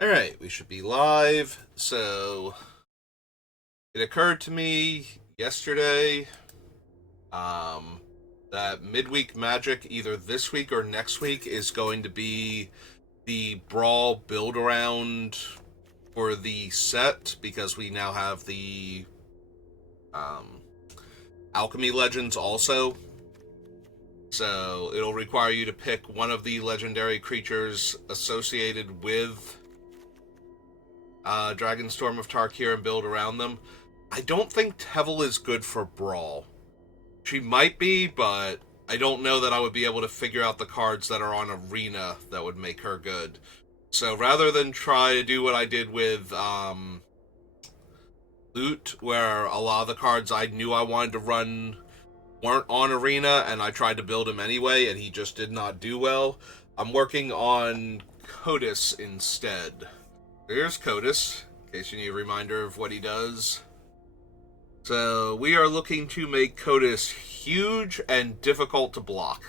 Alright, we should be live. So, it occurred to me yesterday um, that midweek magic, either this week or next week, is going to be the Brawl build around for the set because we now have the um, Alchemy Legends also. So, it'll require you to pick one of the legendary creatures associated with Dragonstorm of Tarkir and build around them. I don't think Tevel is good for Brawl. She might be, but I don't know that I would be able to figure out the cards that are on Arena that would make her good. So rather than try to do what I did with Loot, where a lot of the cards I knew I wanted to run weren't on Arena, and I tried to build him anyway, and he just did not do well, I'm working on Kotis instead. Here's Kotis, in case you need a reminder of what he does. So we are looking to make Kotis huge and difficult to block,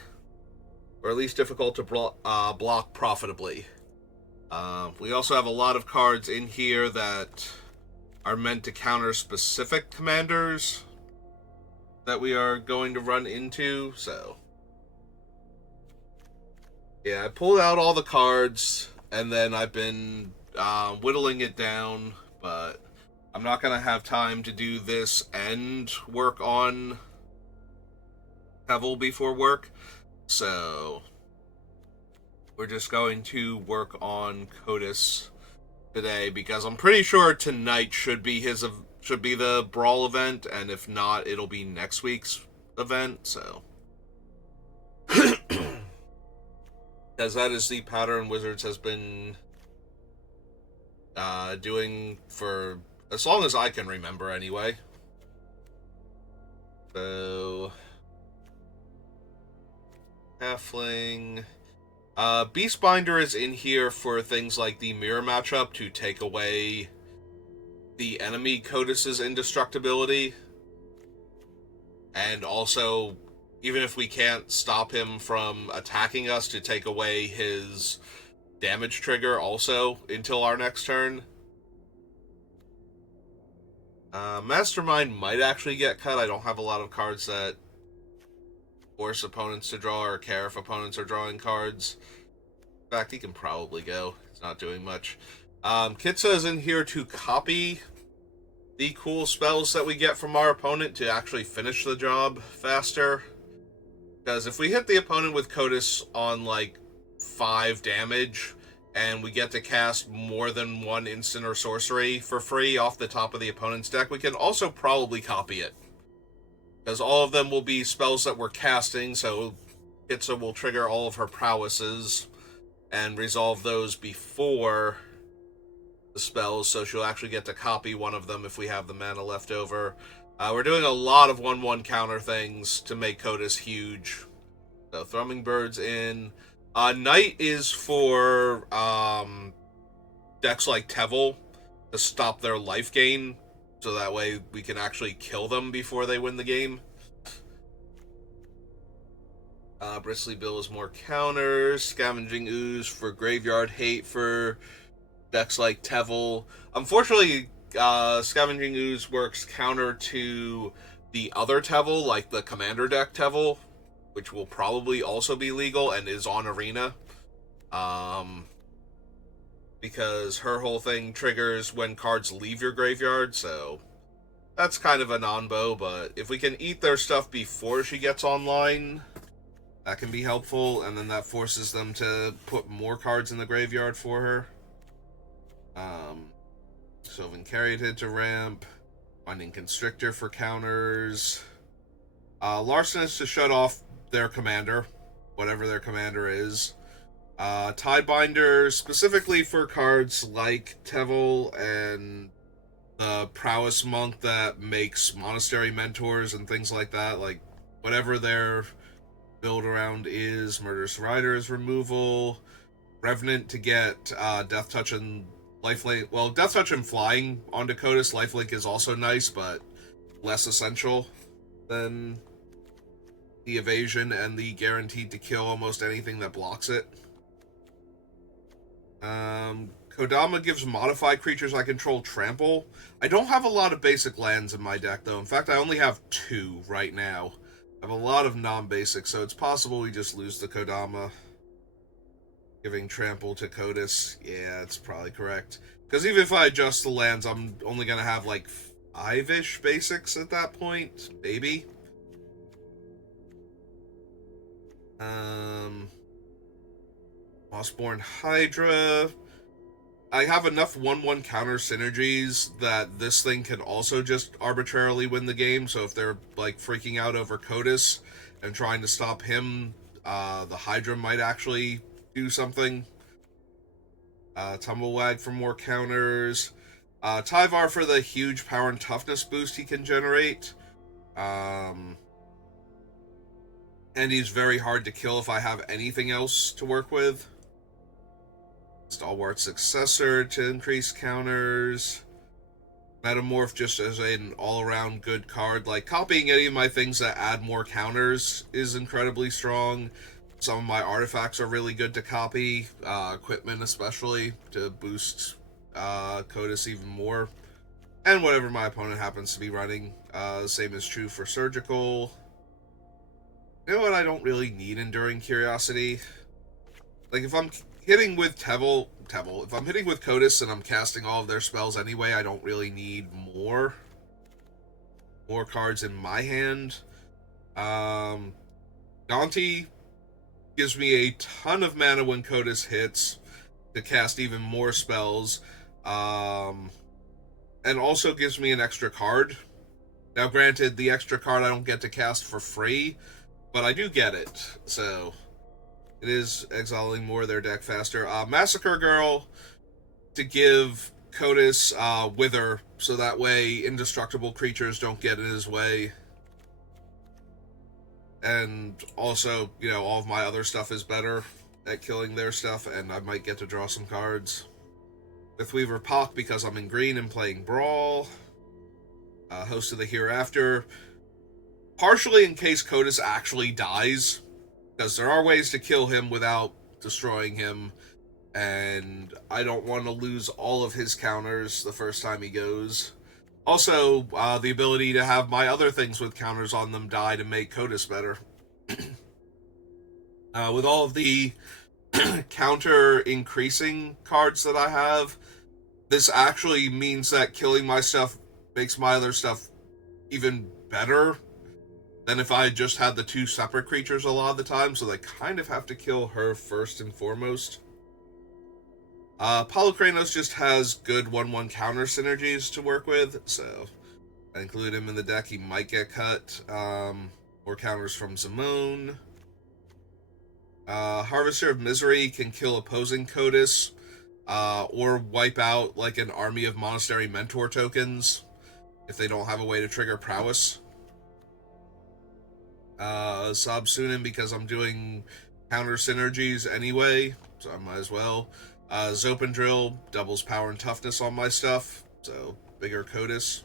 or at least difficult to block profitably. We also have a lot of cards in here that are meant to counter specific commanders that we are going to run into. So yeah, I pulled out all the cards and then I've been whittling it down, but I'm not going to have time to do this and work on Hevel before work, so we're just going to work on Kotis today because I'm pretty sure tonight should be the Brawl event, and if not, it'll be next week's event. So, as that is the pattern Wizards has been doing for as long as I can remember, anyway. So, Halfling. Beastbinder is in here for things like the mirror matchup to take away the enemy Kotis' indestructibility. And also, even if we can't stop him from attacking us, to take away his damage trigger also until our next turn. Mastermind might actually get cut. I don't have a lot of cards that force opponents to draw or care if opponents are drawing cards. In fact, he can probably go. He's not doing much. Kitsa is in here to copy the cool spells that we get from our opponent to actually finish the job faster. Because if we hit the opponent with Kotis on like 5 damage, and we get to cast more than one instant or sorcery for free off the top of the opponent's deck, we can also probably copy it. Because all of them will be spells that we're casting, so Kitsa will trigger all of her prowesses and resolve those before the spells, so she'll actually get to copy one of them if we have the mana left over. We're doing a lot of 1-1 counter things to make Kotis huge. So Thrumming Bird's in. Knight is for decks like Tevel to stop their life gain, so that way we can actually kill them before they win the game. Bristly Bill is more counters. Scavenging Ooze for Graveyard Hate for decks like Tevel. Unfortunately, Scavenging Ooze works counter to the other Tevel, like the Commander deck Tevel, which will probably also be legal and is on Arena. Because her whole thing triggers when cards leave your graveyard, so that's kind of a non-bow, but if we can eat their stuff before she gets online, that can be helpful, and then that forces them to put more cards in the graveyard for her. Sylvan Caryatid to ramp, Finding Constrictor for counters, Larcenist to shut off their commander, whatever their commander is. Tidebinder specifically for cards like Tevel and the Prowess Monk that makes Monastery Mentors and things like that, like whatever their build around is. Murderous Riders removal. Revenant to get Death Touch and Lifelink. Well, Death Touch and Flying on Kotis. Lifelink is also nice, but less essential than the evasion and the guaranteed to kill almost anything that blocks it. Kodama gives modified creatures I control trample. I don't have a lot of basic lands in my deck, though. In fact, I only have 2 right now. I have a lot of non-basic, so it's possible we just lose the Kodama. Giving trample to Kotis. Yeah, it's probably correct. Because even if I adjust the lands, I'm only going to have like 5-ish basics at that point. Maybe. Mossborn Hydra. I have enough 1/1 counter synergies that this thing can also just arbitrarily win the game. So if they're like freaking out over Kotis and trying to stop him, the Hydra might actually do something. Tumblewag for more counters. Tyvar for the huge power and toughness boost he can generate. And he's very hard to kill if I have anything else to work with. Stalwart Successor to increase counters. Metamorph just as an all-around good card. Like, copying any of my things that add more counters is incredibly strong. Some of my artifacts are really good to copy. Equipment especially, to boost Kotis even more. And whatever my opponent happens to be running. Same is true for Surgical. You know what I don't really need Enduring Curiosity? Like, if I'm hitting with Tevel, if I'm hitting with Kotis and I'm casting all of their spells anyway, I don't really need more cards in my hand. Dante gives me a ton of mana when Kotis hits to cast even more spells, and also gives me an extra card. Now, granted, the extra card I don't get to cast for free, but I do get it, so it is exiling more of their deck faster. Massacre Girl to give Kotis Wither, so that way indestructible creatures don't get in his way. And also, you know, all of my other stuff is better at killing their stuff, and I might get to draw some cards. Mythweaver Pock because I'm in green and playing Brawl. Host of the Hereafter. Partially in case Kotis actually dies, because there are ways to kill him without destroying him, and I don't want to lose all of his counters the first time he goes. Also, the ability to have my other things with counters on them die to make Kotis better. With all of the counter increasing cards that I have, this actually means that killing my stuff makes my other stuff even better than if I just had the 2 separate creatures a lot of the time, so they kind of have to kill her first and foremost. Polykranos just has good 1/1 counter synergies to work with, so I include him in the deck. He might get cut. More counters from Simone. Harvester of Misery can kill opposing Kotis, or wipe out like an army of Monastery Mentor tokens if they don't have a way to trigger Prowess. Sabsunin because I'm doing counter synergies anyway, so I might as well. Zopendrill doubles power and toughness on my stuff, so bigger Kotis.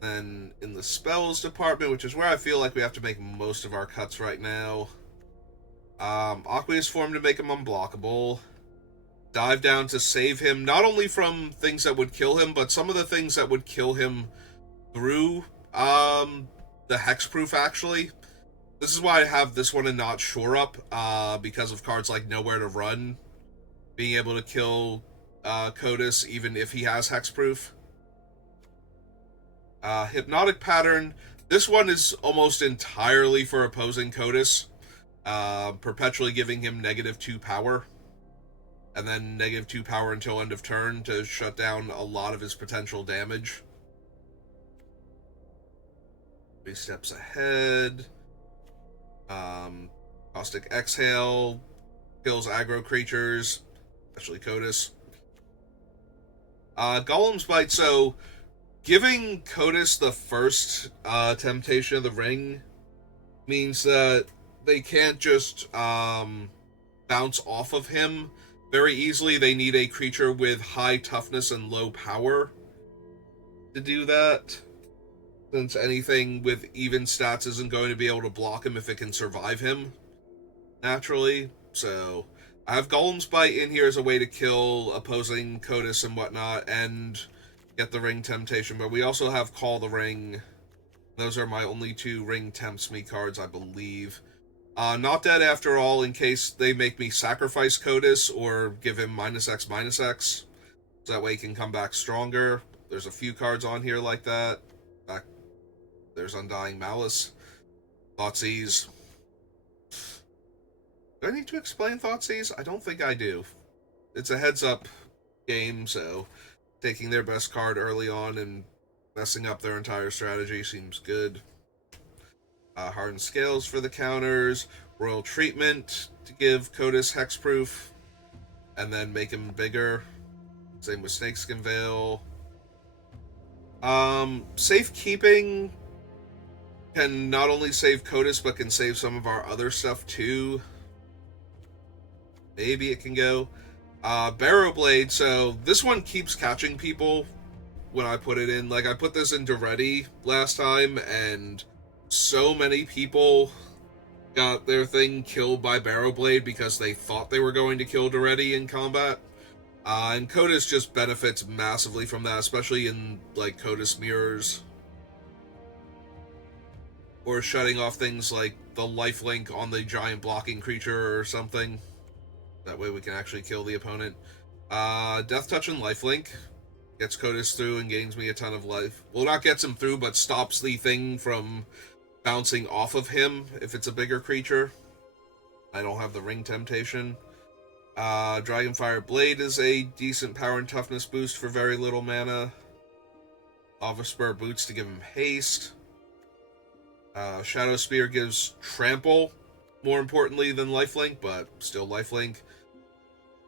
Then in the spells department, which is where I feel like we have to make most of our cuts right now, Aqueous Form to make him unblockable. Dive Down to save him, not only from things that would kill him, but some of the things that would kill him through the hexproof, actually. This is why I have this one and not Shore Up, because of cards like Nowhere to Run being able to kill Kotis even if he has hexproof. Hypnotic Pattern. This one is almost entirely for opposing Kotis, perpetually giving him -2 power, and then -2 power until end of turn to shut down a lot of his potential damage. 3 steps ahead. Caustic Exhale kills aggro creatures, especially Kotis. Golem's Bite. So, giving Kotis the first Temptation of the Ring means that they can't just bounce off of him very easily. They need a creature with high toughness and low power to do that, since anything with even stats isn't going to be able to block him if it can survive him naturally. So I have Golem's Bite in here as a way to kill opposing Kotis and whatnot, and get the Ring Temptation, but we also have Call the Ring. Those are my only two Ring Tempts Me cards, I believe. Not dead after all, in case they make me sacrifice Kotis or give him -X/-X. So that way he can come back stronger. There's a few cards on here like that. There's Undying Malice. Thoughtseize. Do I need to explain Thoughtseize? I don't think I do. It's a heads-up game, so taking their best card early on and messing up their entire strategy seems good. Hardened Scales for the counters. Royal Treatment to give Kotis hexproof and then make him bigger. Same with Snakeskin Veil. Safekeeping can not only save Kotis, but can save some of our other stuff too. Maybe it can go. Barrow Blade, so this one keeps catching people when I put it in. Like, I put this into Ready last time, and so many people got their thing killed by Barrow Blade because they thought they were going to kill Duretti in combat. And Kotis just benefits massively from that, especially in, like, Kotis mirrors. Or shutting off things like the lifelink on the giant blocking creature or something. That way we can actually kill the opponent. Death Touch and lifelink gets Kotis through and gains me a ton of life. Well, not gets him through, but stops the thing from bouncing off of him if it's a bigger creature. I don't have the Ring Temptation. Dragonfire Blade is a decent power and toughness boost for very little mana. Lava Spur Boots to give him haste. Shadow Spear gives trample, more importantly than lifelink, but still lifelink.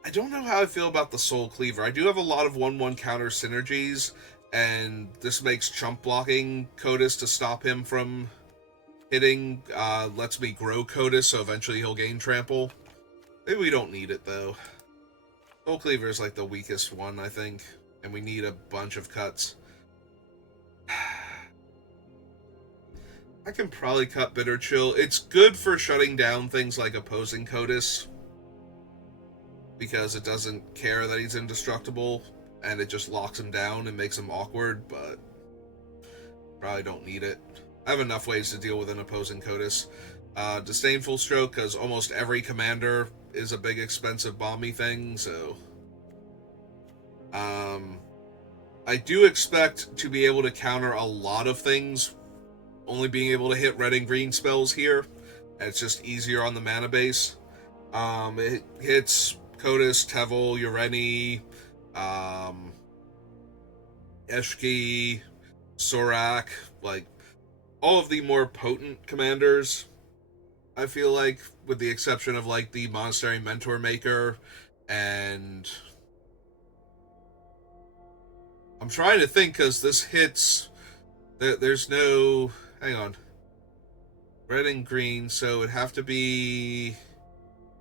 I don't know how I feel about the Soul Cleaver. I do have a lot of 1/1 counter synergies, and this makes chump blocking Kotis to stop him from hitting, lets me grow Kotis, so eventually he'll gain trample. Maybe we don't need it, though. Soul Cleaver is like the weakest one, I think, and we need a bunch of cuts. I can probably cut Bitter Chill. It's good for shutting down things like opposing Kotis, because it doesn't care that he's indestructible, and it just locks him down and makes him awkward, but probably don't need it. I have enough ways to deal with an opposing Kotis. Disdainful Stroke, because almost every commander is a big expensive bomby thing, so I do expect to be able to counter a lot of things, only being able to hit red and green spells here, and it's just easier on the mana base. It hits Kotis, Tevel, Ureni, Eshki, Sorak, like all of the more potent commanders, I feel like, with the exception of like the Monastery Mentor Maker, and I'm trying to think because this hits, there's no, hang on, red and green, so it'd have to be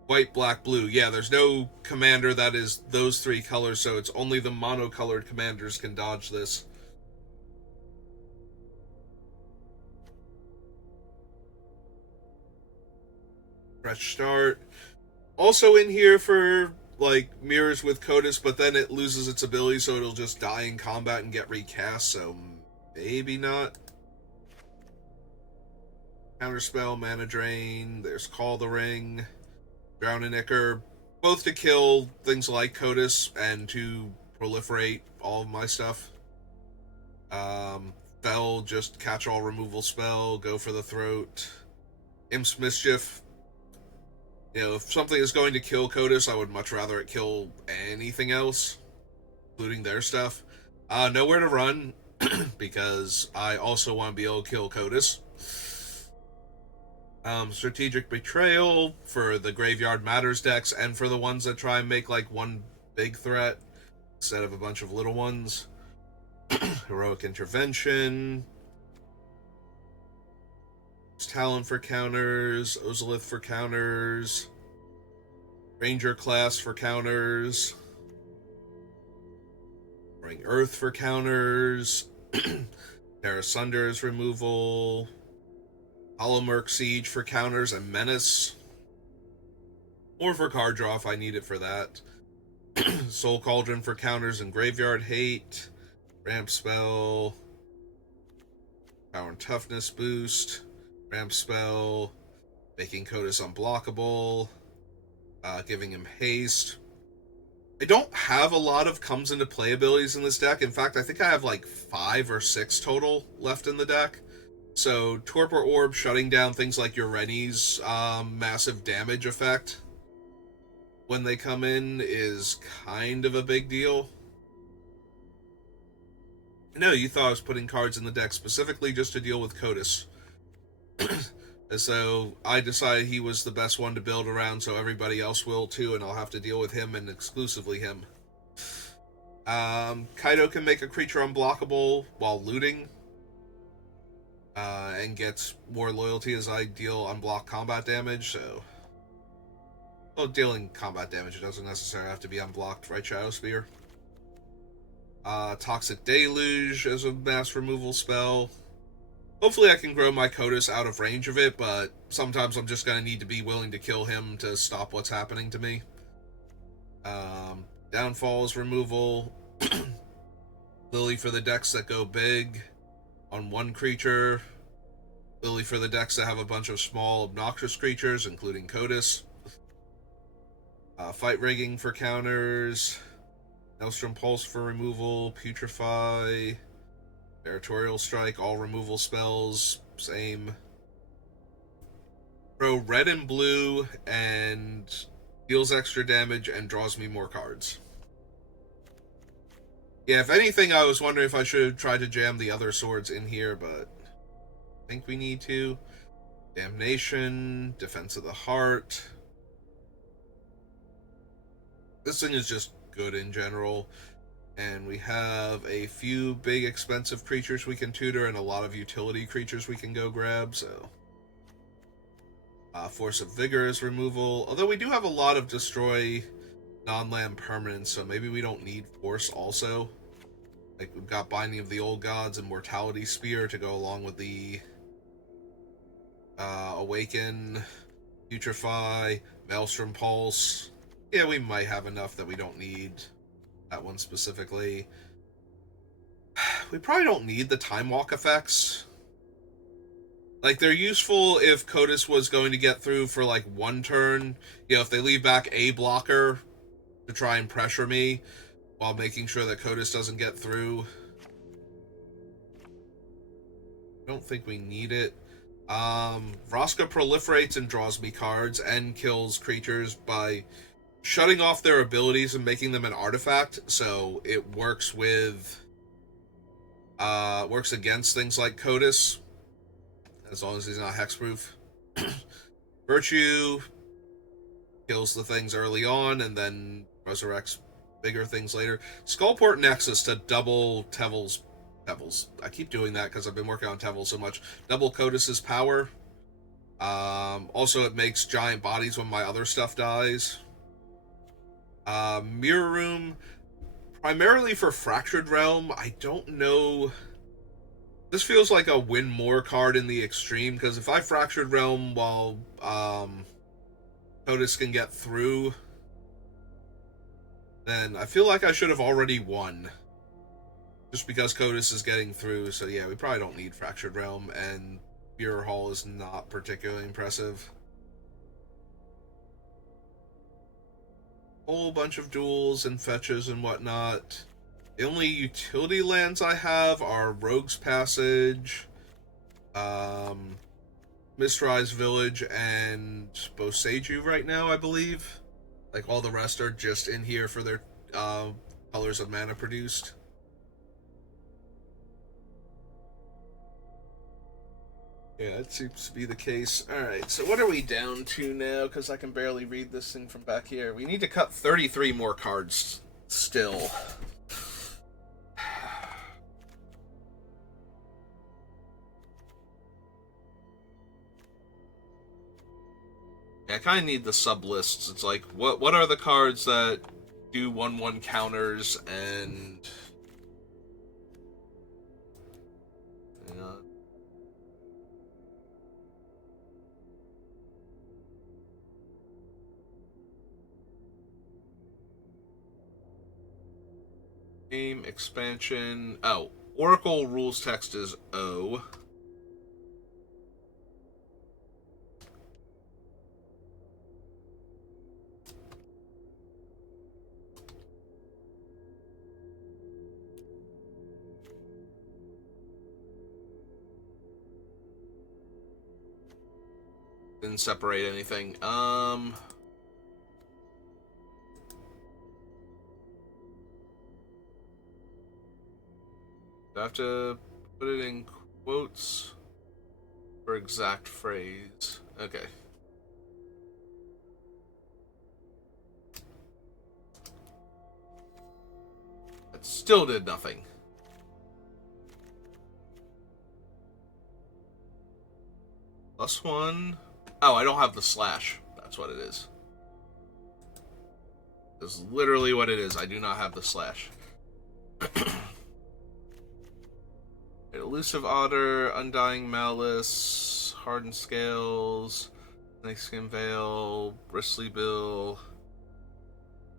white, black, blue. Yeah, there's no commander that is those three colors, so it's only the monocolored commanders can dodge this. Fresh Start. Also in here for, like, mirrors with Kotis, but then it loses its ability, so it'll just die in combat and get recast, so maybe not. Counterspell, Mana Drain, there's Call the Ring, Drown and Ichor, both to kill things like Kotis and to proliferate all of my stuff. Fell, just catch-all removal spell, go for the throat. Imp's Mischief. You know, if something is going to kill Kotis, I would much rather it kill anything else, including their stuff. Nowhere to Run, because I also want to be able to kill Kotis. Strategic Betrayal for the Graveyard Matters decks, and for the ones that try and make, like, one big threat instead of a bunch of little ones. Heroic Intervention. Talon for counters, Ozolith for counters, Ranger Class for counters, Bring Earth for counters, Terra Sunder's removal, Hollow Merc Siege for counters and Menace. Or for card draw if I need it for that. Soul Cauldron for counters and graveyard hate. Ramp spell. Power and toughness boost. Ramp spell. Making Kotis unblockable. Giving him haste. I don't have a lot of comes into play abilities in this deck. In fact, I think I have like 5 or 6 total left in the deck. So Torpor Orb shutting down things like your Rennie's massive damage effect when they come in is kind of a big deal. No, you thought I was putting cards in the deck specifically just to deal with Kotis. So I decided he was the best one to build around, so everybody else will too, and I'll have to deal with him and exclusively him. Kaido can make a creature unblockable while looting, and gets more loyalty as I deal unblock combat damage, so... Well, dealing combat damage, it doesn't necessarily have to be unblocked, right, Shadow Spear? Toxic Deluge as a mass removal spell. Hopefully I can grow my Kotis out of range of it, but sometimes I'm just going to need to be willing to kill him to stop what's happening to me. Downfalls removal. Lily for the decks that go big on one creature. Lily for the decks that have a bunch of small obnoxious creatures, including Kotis. Fight Rigging for counters. Maelstrom Pulse for removal. Putrefy. Territorial Strike, all removal spells, same. Throw red and blue and deals extra damage and draws me more cards. Yeah, if anything, I was wondering if I should try to jam the other swords in here, but I think we need to. Damnation, Defense of the Heart. This thing is just good in general. And we have a few big expensive creatures we can tutor and a lot of utility creatures we can go grab, so... Force of Vigor is removal, although we do have a lot of destroy non-land permanents, so maybe we don't need Force also. Like, we've got Binding of the Old Gods and Mortality Spear to go along with the Awaken, Putrefy, Maelstrom Pulse. Yeah, we might have enough that we don't need that one specifically. We probably don't need the Time Walk effects. Like, they're useful if Kotis was going to get through for, like, one turn. You know, if they leave back a blocker to try and pressure me while making sure that Kotis doesn't get through. I don't think we need it. Vraska proliferates and draws me cards and kills creatures by shutting off their abilities and making them an artifact, so it works with works against things like Kotis, as long as he's not hexproof. Virtue kills the things early on and then resurrects bigger things later. Skullport Nexus to double Tevil's I keep doing that because I've been working on Tevil so much. Double Kotis's power. Also, it makes giant bodies when my other stuff dies. Mirror Room, primarily for Fractured Realm. I don't know. This feels like a win more card in the extreme, because if I Fractured Realm while Kotis can get through, then I feel like I should have already won. Just because Kotis is getting through, so yeah, we probably don't need Fractured Realm, and Mirror Hall is not particularly impressive. Whole bunch of duels and fetches and whatnot. The only utility lands I have are Rogue's Passage, Mistrise Village, and Boseiju right now, I believe. Like, all the rest are just in here for their colors of mana produced. Yeah, that seems to be the case. Alright, so what are we down to now? Because I can barely read this thing from back here. We need to cut 33 more cards still. Yeah, I kind of need the sub-lists. It's like, what are the cards that do 1/1 counters and... Hang on. Game expansion. Oh, Oracle rules text is O. Didn't separate anything. Do I have to put it in quotes for exact phrase? Okay. That still did nothing. +1. Oh, I don't have the slash. That's what it is. That's literally what it is. I do not have the slash. Elusive Otter, Undying Malice, Hardened Scales, Snakeskin Veil, Bristly Bill,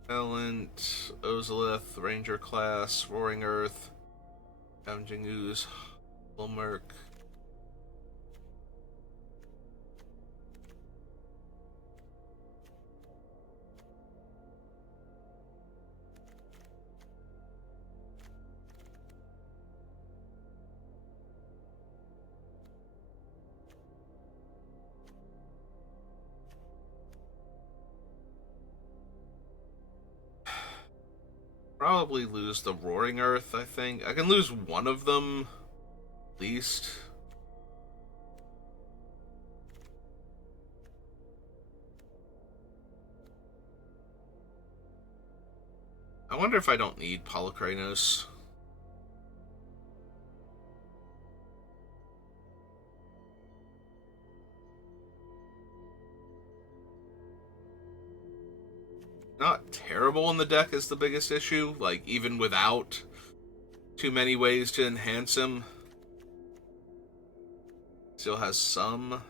Talent, Ozolith, Ranger Class, Roaring Earth, Avenging Ooze, Lilmerk. Probably lose the Roaring Earth, I think. I can lose one of them, at least. I wonder if I don't need Polykranos. Not terrible in the deck is the biggest issue. Like, even without too many ways to enhance him, still has some.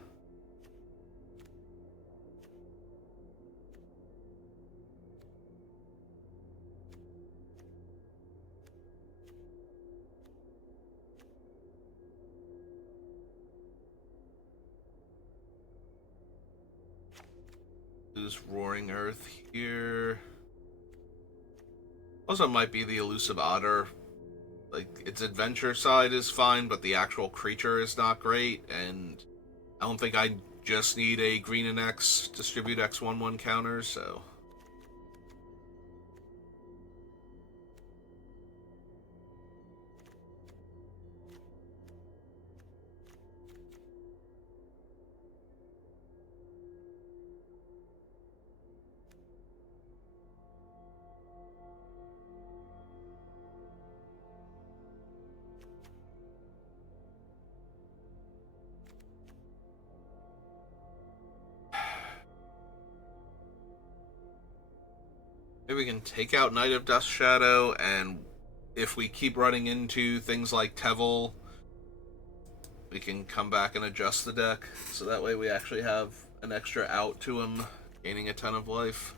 Lose Roaring Earth here. Also might be the Elusive Otter. Like, its adventure side is fine, but the actual creature is not great, and I don't think I just need a green and X distribute X1/1 counters, so. Maybe we can take out Knight of Dust Shadow, and if we keep running into things like Tevel, we can come back and adjust the deck, so that way we actually have an extra out to him, gaining a ton of life.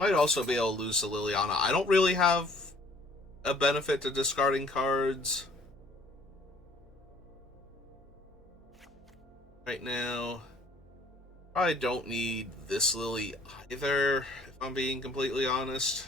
Might also be able to lose to Liliana. I don't really have a benefit to discarding cards right now. I don't need this Lily either, if I'm being completely honest.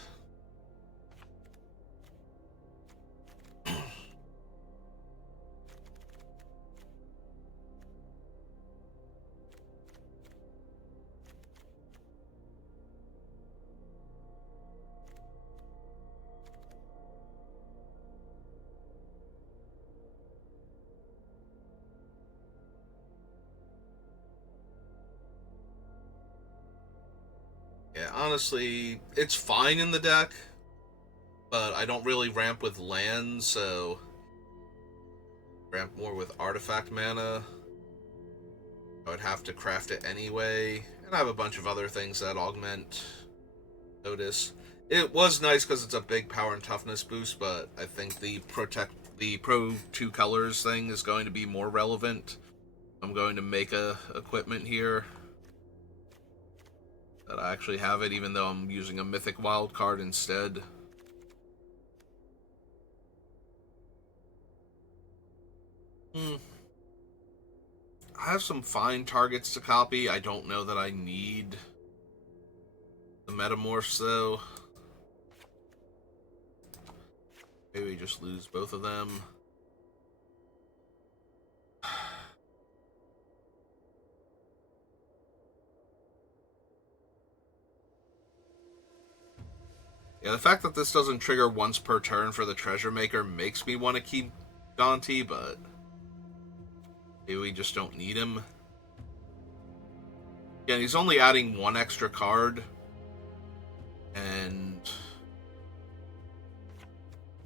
Yeah, honestly, it's fine in the deck, but I don't really ramp with lands, so ramp more with artifact mana. I would have to craft it anyway, and I have a bunch of other things that augment Kotis. It was nice because it's a big power and toughness boost, but I think the Pro 2 colors thing is going to be more relevant. I'm going to make a equipment here. that I actually have it, even though I'm using a mythic wild card instead. I have some fine targets to copy. I don't know that I need the metamorphs, though. Maybe we just lose both of them. Yeah, the fact that this doesn't trigger once per turn for the Treasure Maker makes me want to keep Dante, but maybe we just don't need him. Yeah, he's only adding one extra card, and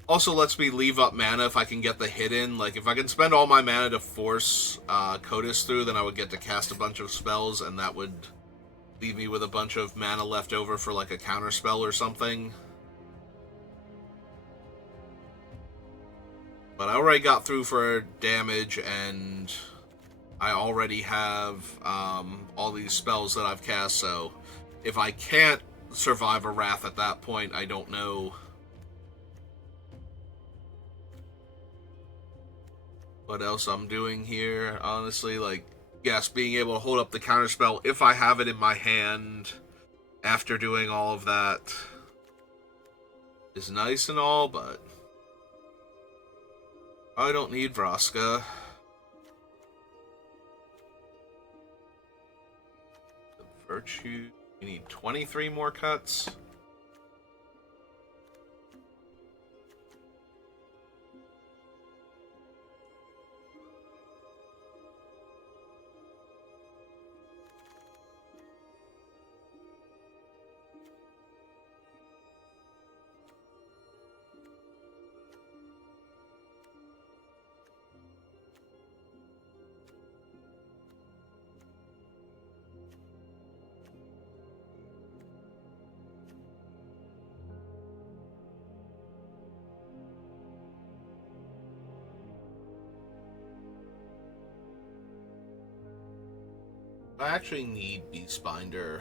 also lets me leave up mana if I can get the hit in. Like, if I can spend all my mana to force Kotis through, then I would get to cast a bunch of spells, and that would leave me with a bunch of mana left over for, like, a counter spell or something. But I already got through for damage, and I already have all these spells that I've cast, so if I can't survive a Wrath at that point, I don't know what else I'm doing here, honestly. Like, yes, being able to hold up the counterspell if I have it in my hand after doing all of that is nice and all, but I don't need Vraska. The Virtue, you need 23 more cuts. I actually need Beastbinder.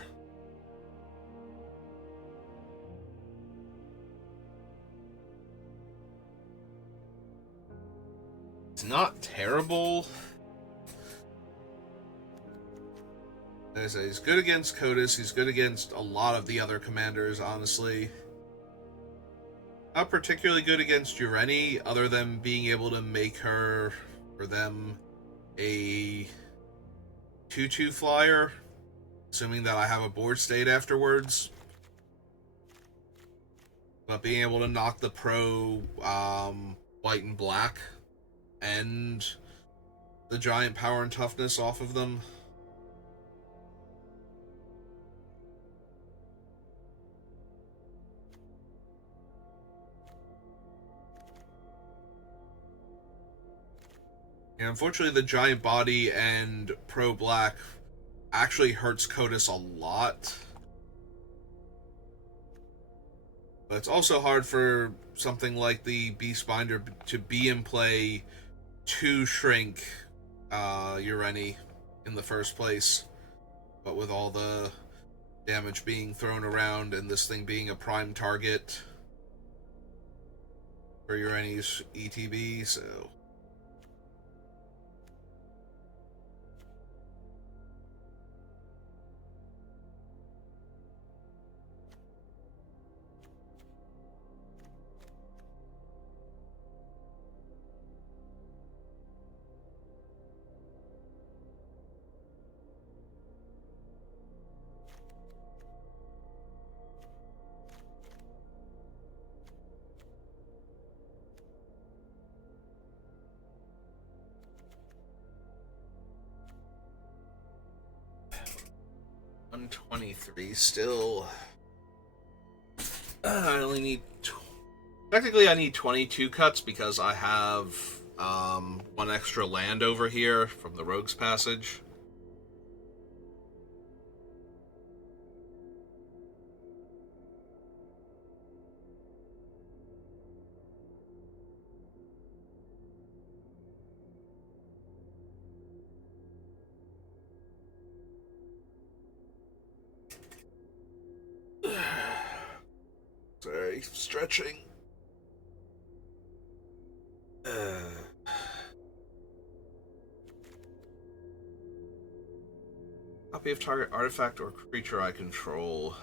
It's not terrible. Like I say, he's good against Kotis. He's good against a lot of the other commanders, honestly. Not particularly good against Ureni, other than being able to make her, for them, a 2/2 flyer, assuming that I have a board state afterwards. But being able to knock the pro white and black and the giant power and toughness off of them. And unfortunately, the giant body and pro black actually hurts Kotis a lot. But it's also hard for something like the Beastbinder to be in play to shrink Ureni in the first place. But with all the damage being thrown around and this thing being a prime target for Ureni's ETB, so... $123 still. I only need... Technically, I need 22 cuts because I have one extra land over here from the Rogue's Passage. Sorry, stretching. Copy of target artifact or creature I control.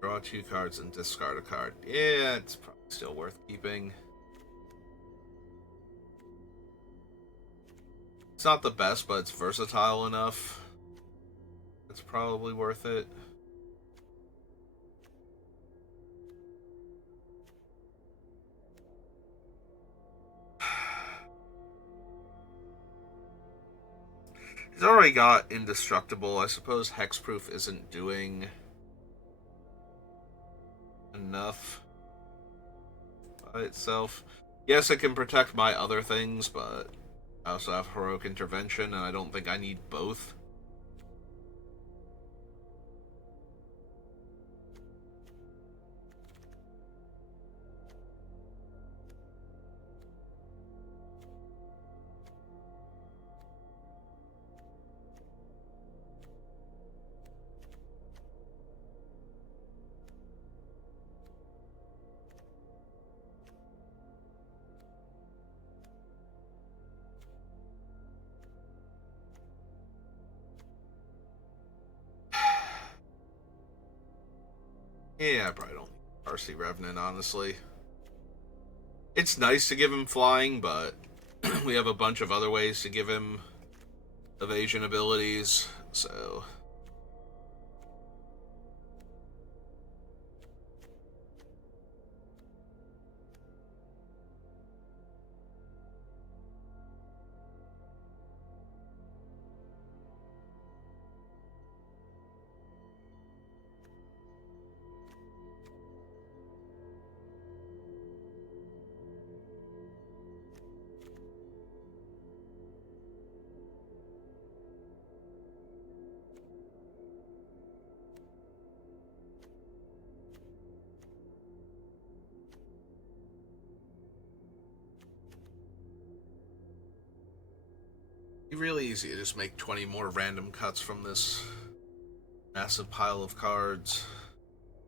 Draw 2 cards and discard a card. Yeah, it's probably still worth keeping. It's not the best, but it's versatile enough. It's probably worth it. He's already got Indestructible. I suppose Hexproof isn't doing enough by itself. Yes, it can protect my other things, but I also have Heroic Intervention, and I don't think I need both. Yeah, I probably don't need RC Revenant, honestly. It's nice to give him flying, but we have a bunch of other ways to give him evasion abilities, so... It'd be really easy to just make 20 more random cuts from this massive pile of cards.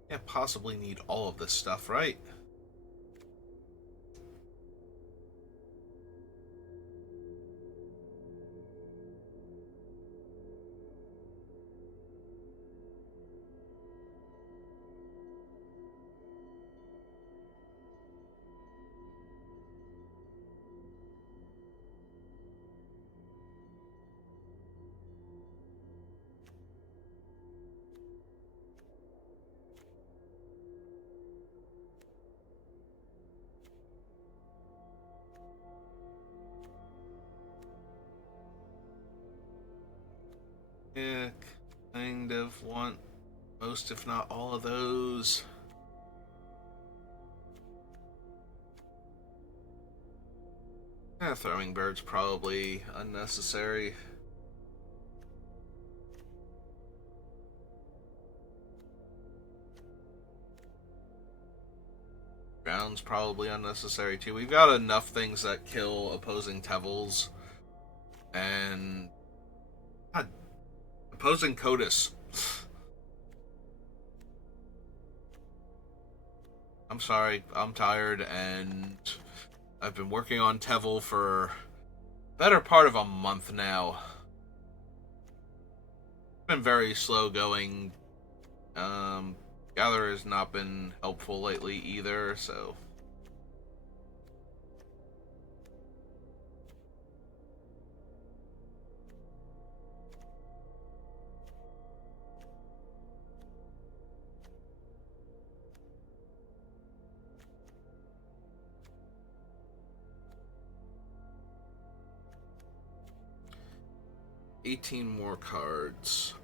Can't possibly need all of this stuff, right? Yeah, kind of want most, if not all of those. Yeah, Throwing Bird's probably unnecessary. Drown's probably unnecessary too. We've got enough things that kill opposing Tevils. And... God, opposing Kotis. I'm sorry, I'm tired, and I've been working on Tevil for better part of a month now. It's been very slow going. Gather has not been helpful lately either, so... $18 more cards.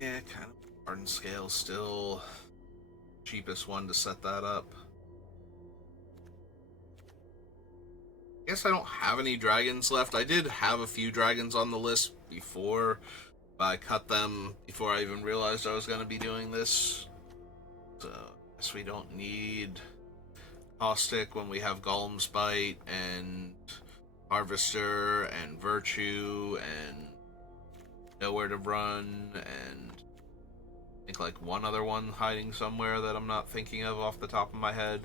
Yeah, kind of. Garden scale still cheapest one to set that up. I guess I don't have any dragons left. I did have a few dragons on the list before, but I cut them before I even realized I was going to be doing this. So I guess we don't need Caustic when we have Golem's Bite and Harvester and Virtue and Nowhere to Run and I think like one other one hiding somewhere that I'm not thinking of off the top of my head.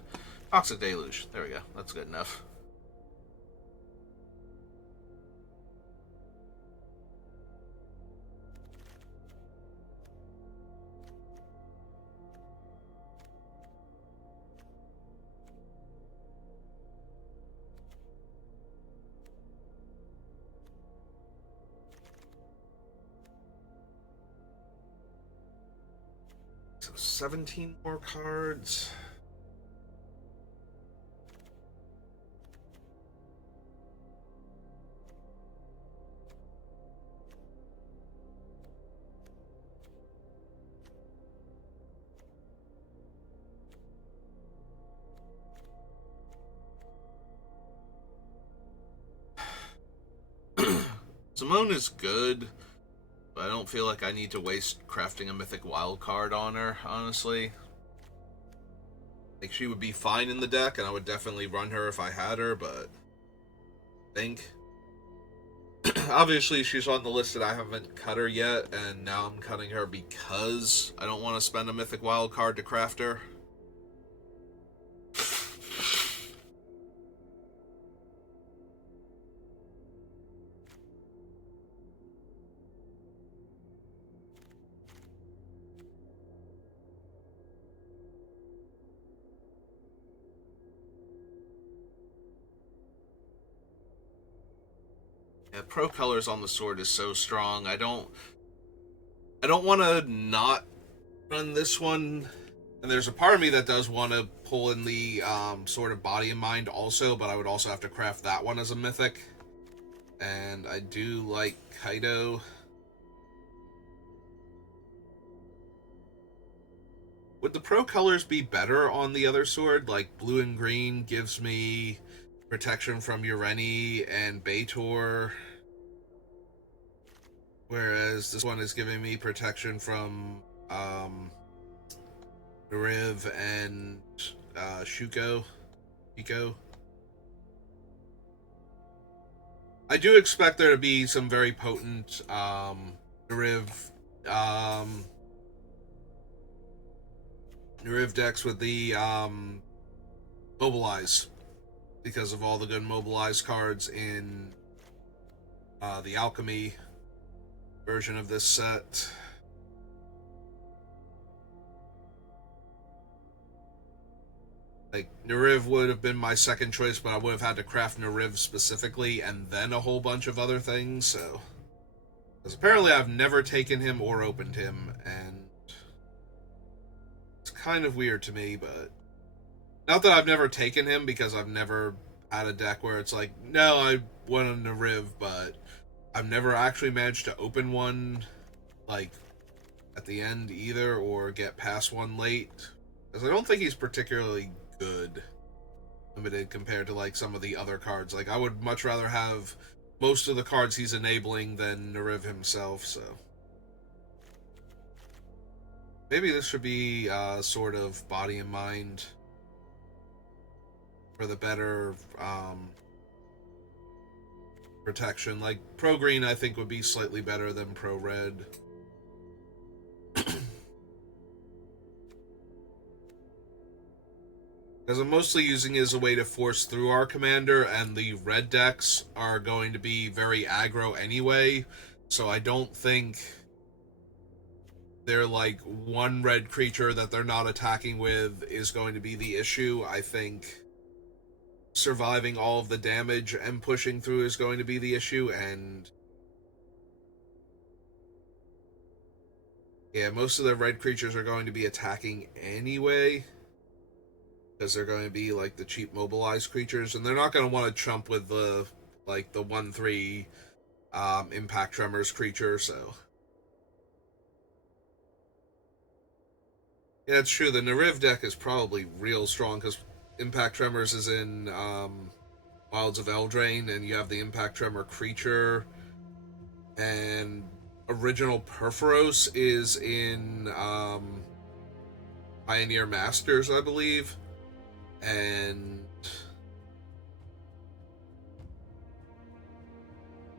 Toxic Deluge. There we go. That's good enough. So 17 more cards. Simone is good, but I don't feel like I need to waste crafting a mythic wild card on her, honestly. Like, she would be fine in the deck, and I would definitely run her if I had her, but I think obviously she's on the list that I haven't cut her yet, and now I'm cutting her because I don't want to spend a mythic wild card to craft her. Yeah, pro colors on the sword is so strong. I don't want to not run this one. And there's a part of me that does want to pull in the Sword of Body and Mind also, but I would also have to craft that one as a mythic. And I do like Kaido. Would the pro colors be better on the other sword? Like blue and green gives me protection from Ureni and Baitor, whereas this one is giving me protection from Riv and Shuko. Pico. I do expect there to be some very potent Riv decks with the Mobilize, because of all the good Mobilize cards in the Alchemy version of this set. Like, Nariv would have been my second choice, but I would have had to craft Nariv specifically and then a whole bunch of other things, so... Because apparently I've never taken him or opened him, and... It's kind of weird to me, but... Not that I've never taken him, because I've never had a deck where it's like, no, I want a Nariv, but I've never actually managed to open one, like, at the end either, or get past one late. Because I don't think he's particularly good limited compared to like some of the other cards. Like, I would much rather have most of the cards he's enabling than Nariv himself, so maybe this should be sort of Body and Mind for the better protection. Like, pro green I think would be slightly better than pro red. Because I'm mostly using it as a way to force through our commander, and the red decks are going to be very aggro anyway, so I don't think they're like one red creature that they're not attacking with is going to be the issue. I think surviving all of the damage and pushing through is going to be the issue, and yeah, most of the red creatures are going to be attacking anyway, because they're going to be like the cheap mobilized creatures, and they're not going to want to chump with the like the 1/3 impact tremors creature, so Yeah, it's true. The Nariv deck is probably real strong because Impact Tremors is in Wilds of Eldraine, and you have the Impact Tremor creature, and original Perforos is in Pioneer Masters, I believe, and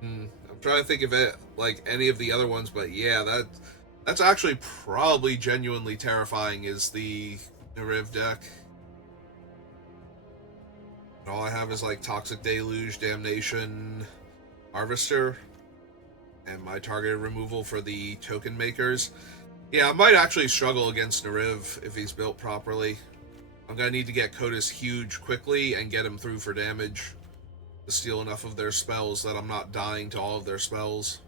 I'm trying to think of it like any of the other ones, but yeah, that's actually probably genuinely terrifying. Is the Nariv deck? And all I have is like Toxic Deluge, Damnation, Harvester, and my targeted removal for the token makers. Yeah, I might actually struggle against Nariv if he's built properly. I'm gonna need to get Kotis huge quickly and get him through for damage to steal enough of their spells that I'm not dying to all of their spells.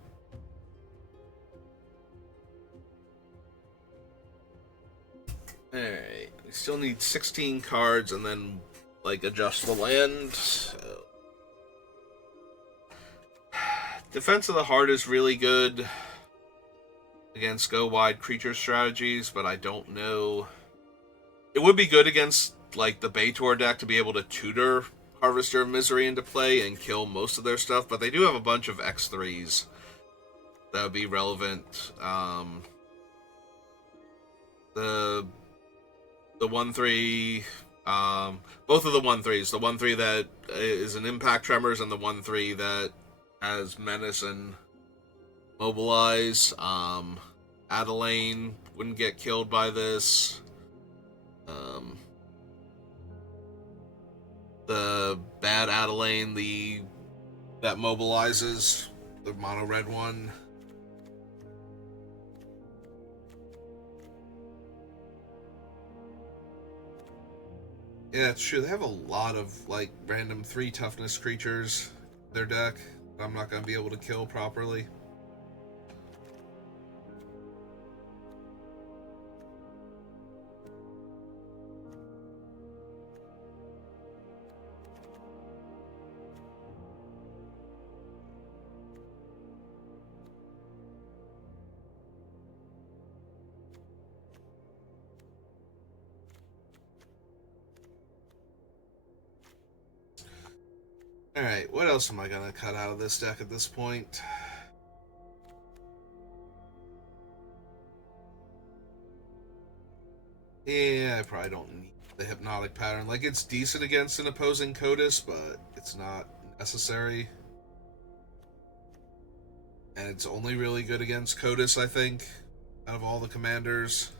Alright, we still need 16 cards and then, like, adjust the land. So. Defense of the Heart is really good against go-wide creature strategies, but I don't know. It would be good against, like, the Baitor deck to be able to tutor Harvester of Misery into play and kill most of their stuff, but they do have a bunch of X3s that would be relevant. The 1/3, both of the 1/3s, the 1/3 that is an Impact Tremors and the 1/3 that has Menace and Mobilize. Adelaine wouldn't get killed by this. The bad Adelaine, that mobilizes, the mono red one. Yeah, it's true. They have a lot of like random 3 toughness creatures in their deck that I'm not going to be able to kill properly. Alright, what else am I going to cut out of this deck at this point? Yeah, I probably don't need the Hypnotic Pattern. Like, it's decent against an opposing Kotis, but it's not necessary. And it's only really good against Kotis, I think, out of all the commanders.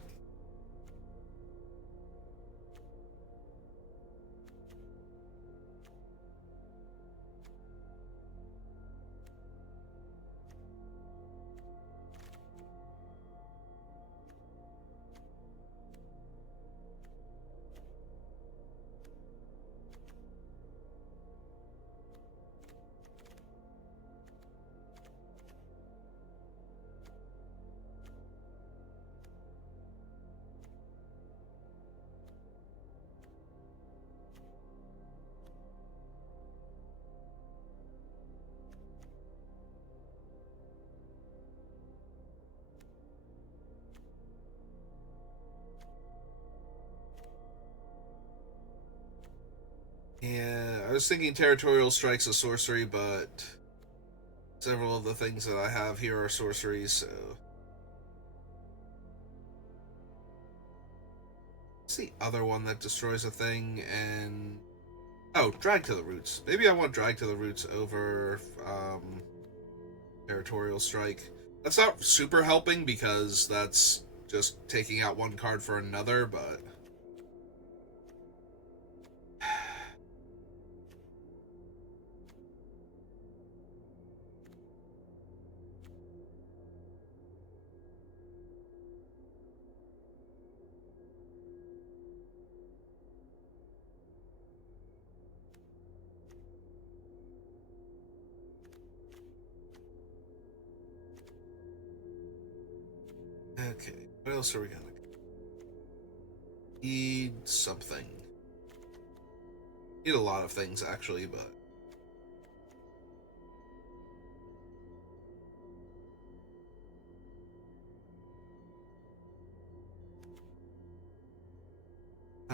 Yeah, I was thinking Territorial Strike's a sorcery, but several of the things that I have here are sorceries, so... What's the other one that destroys a thing and... Oh, Drag to the Roots. Maybe I want Drag to the Roots over Territorial Strike. That's not super helping because that's just taking out one card for another, but... Okay, what else are we gonna... Need something. Need a lot of things, actually, but...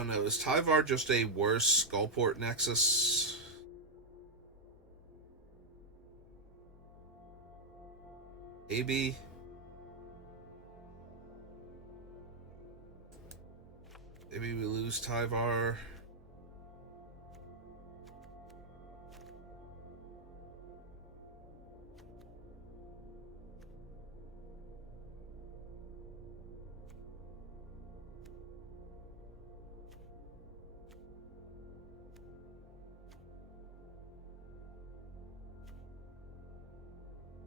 I don't know, is Tyvar just a worse Skullport Nexus? Maybe. Maybe we lose Tyvar.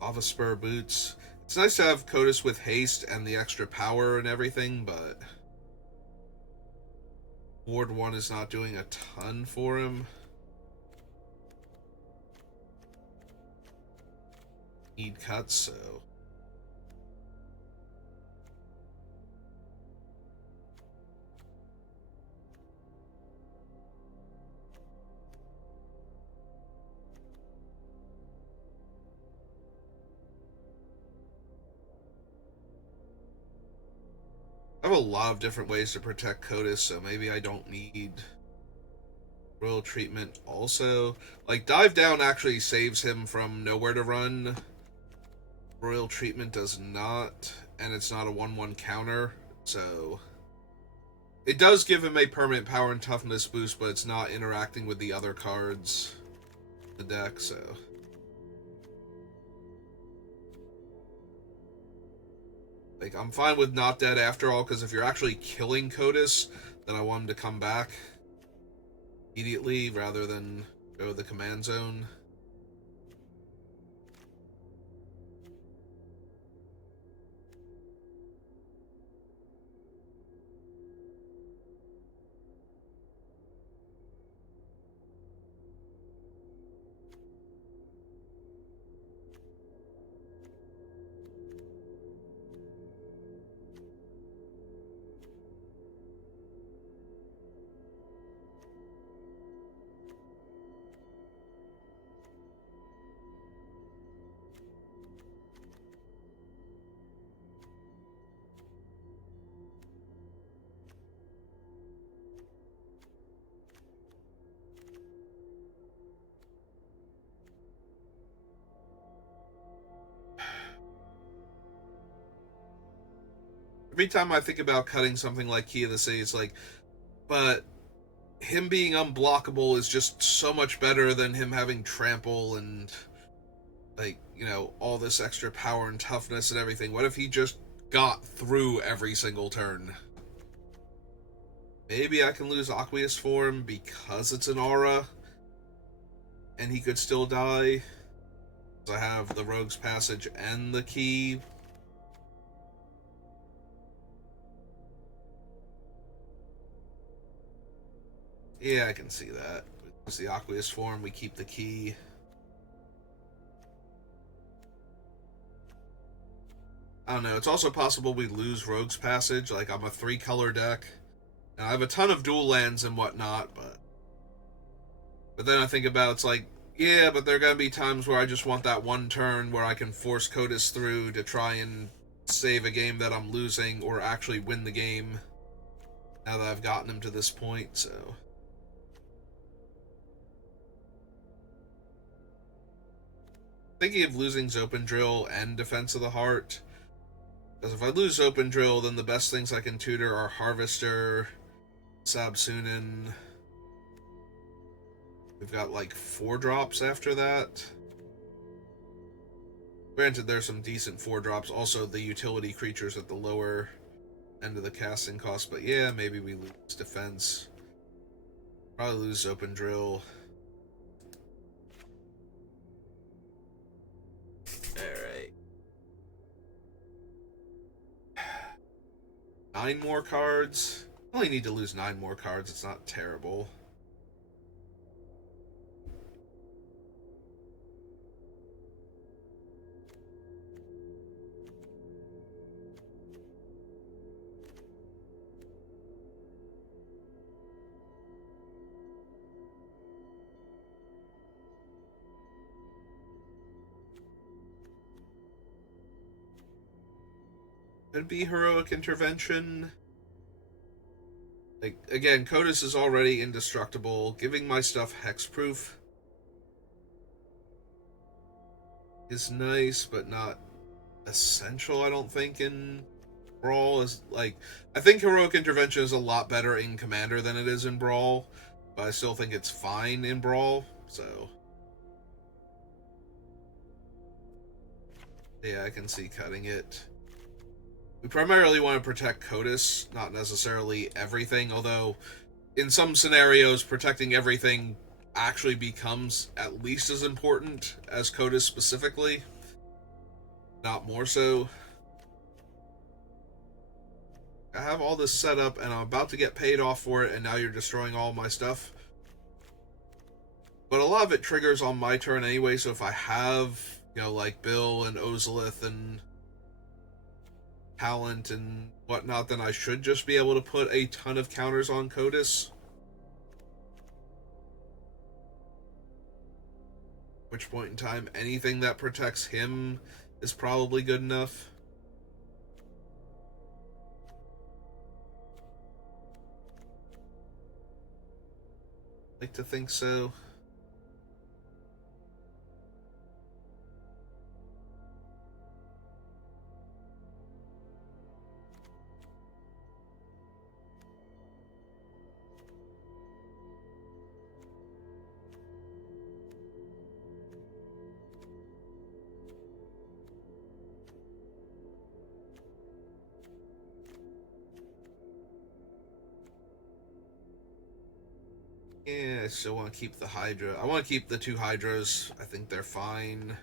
Lava Spur boots. It's nice to have Kotis with haste and the extra power and everything, but Ward 1 is not doing a ton for him. Need cuts, so I have a lot of different ways to protect Kotis, so maybe I don't need Royal Treatment also. Like, Dive Down actually saves him from nowhere to run. Royal Treatment does not, and it's not a 1-1 counter, so it does give him a permanent power and toughness boost, but it's not interacting with the other cards in the deck, so like, I'm fine with not dead after all, because if you're actually killing Kotis, then I want him to come back immediately rather than go to the command zone. Every time I think about cutting something like Key of the City, it's like, but him being unblockable is just so much better than him having trample and, like, you know, all this extra power and toughness and everything. What if he just got through every single turn? Maybe I can lose Aqueous Form because it's an aura and he could still die. I have the Rogue's Passage and the key. Yeah, I can see that. It's the Aqueous Form, we keep the key. I don't know, it's also possible we lose Rogue's Passage. Like, I'm a 3-color deck, and I have a ton of dual lands and whatnot, but then I think about, it's like, yeah, but there are gonna be times where I just want that one turn where I can force Kotis through to try and save a game that I'm losing, or actually win the game, now that I've gotten him to this point, so thinking of losing Open Drill and Defense of the Heart. Because if I lose Open Drill, then the best things I can tutor are Harvester, Sabsunin. We've got like 4 drops after that. Granted, there's some decent 4 drops. Also, the utility creatures at the lower end of the casting cost. But yeah, maybe we lose Defense. Probably lose Open Drill. Alright. 9 more cards. I only need to lose 9 more cards. It's not terrible. Could be Heroic Intervention. Like, again, Kotis is already indestructible. Giving my stuff hexproof is nice, but not essential, I don't think, in Brawl. Is like, I think Heroic Intervention is a lot better in Commander than it is in Brawl, but I still think it's fine in Brawl, so... Yeah, I can see cutting it. We primarily want to protect Kotis, not necessarily everything, although in some scenarios, protecting everything actually becomes at least as important as Kotis specifically, not more so. I have all this set up, and I'm about to get paid off for it, and now you're destroying all my stuff. But a lot of it triggers on my turn anyway, so if I have, like Bill and Ozolith and Talent and whatnot, then I should just be able to put a ton of counters on Kotis. At which point in time, anything that protects him is probably good enough. Like to think so. Yeah, I still want to keep the Hydra. I want to keep the 2 Hydras. I think they're fine.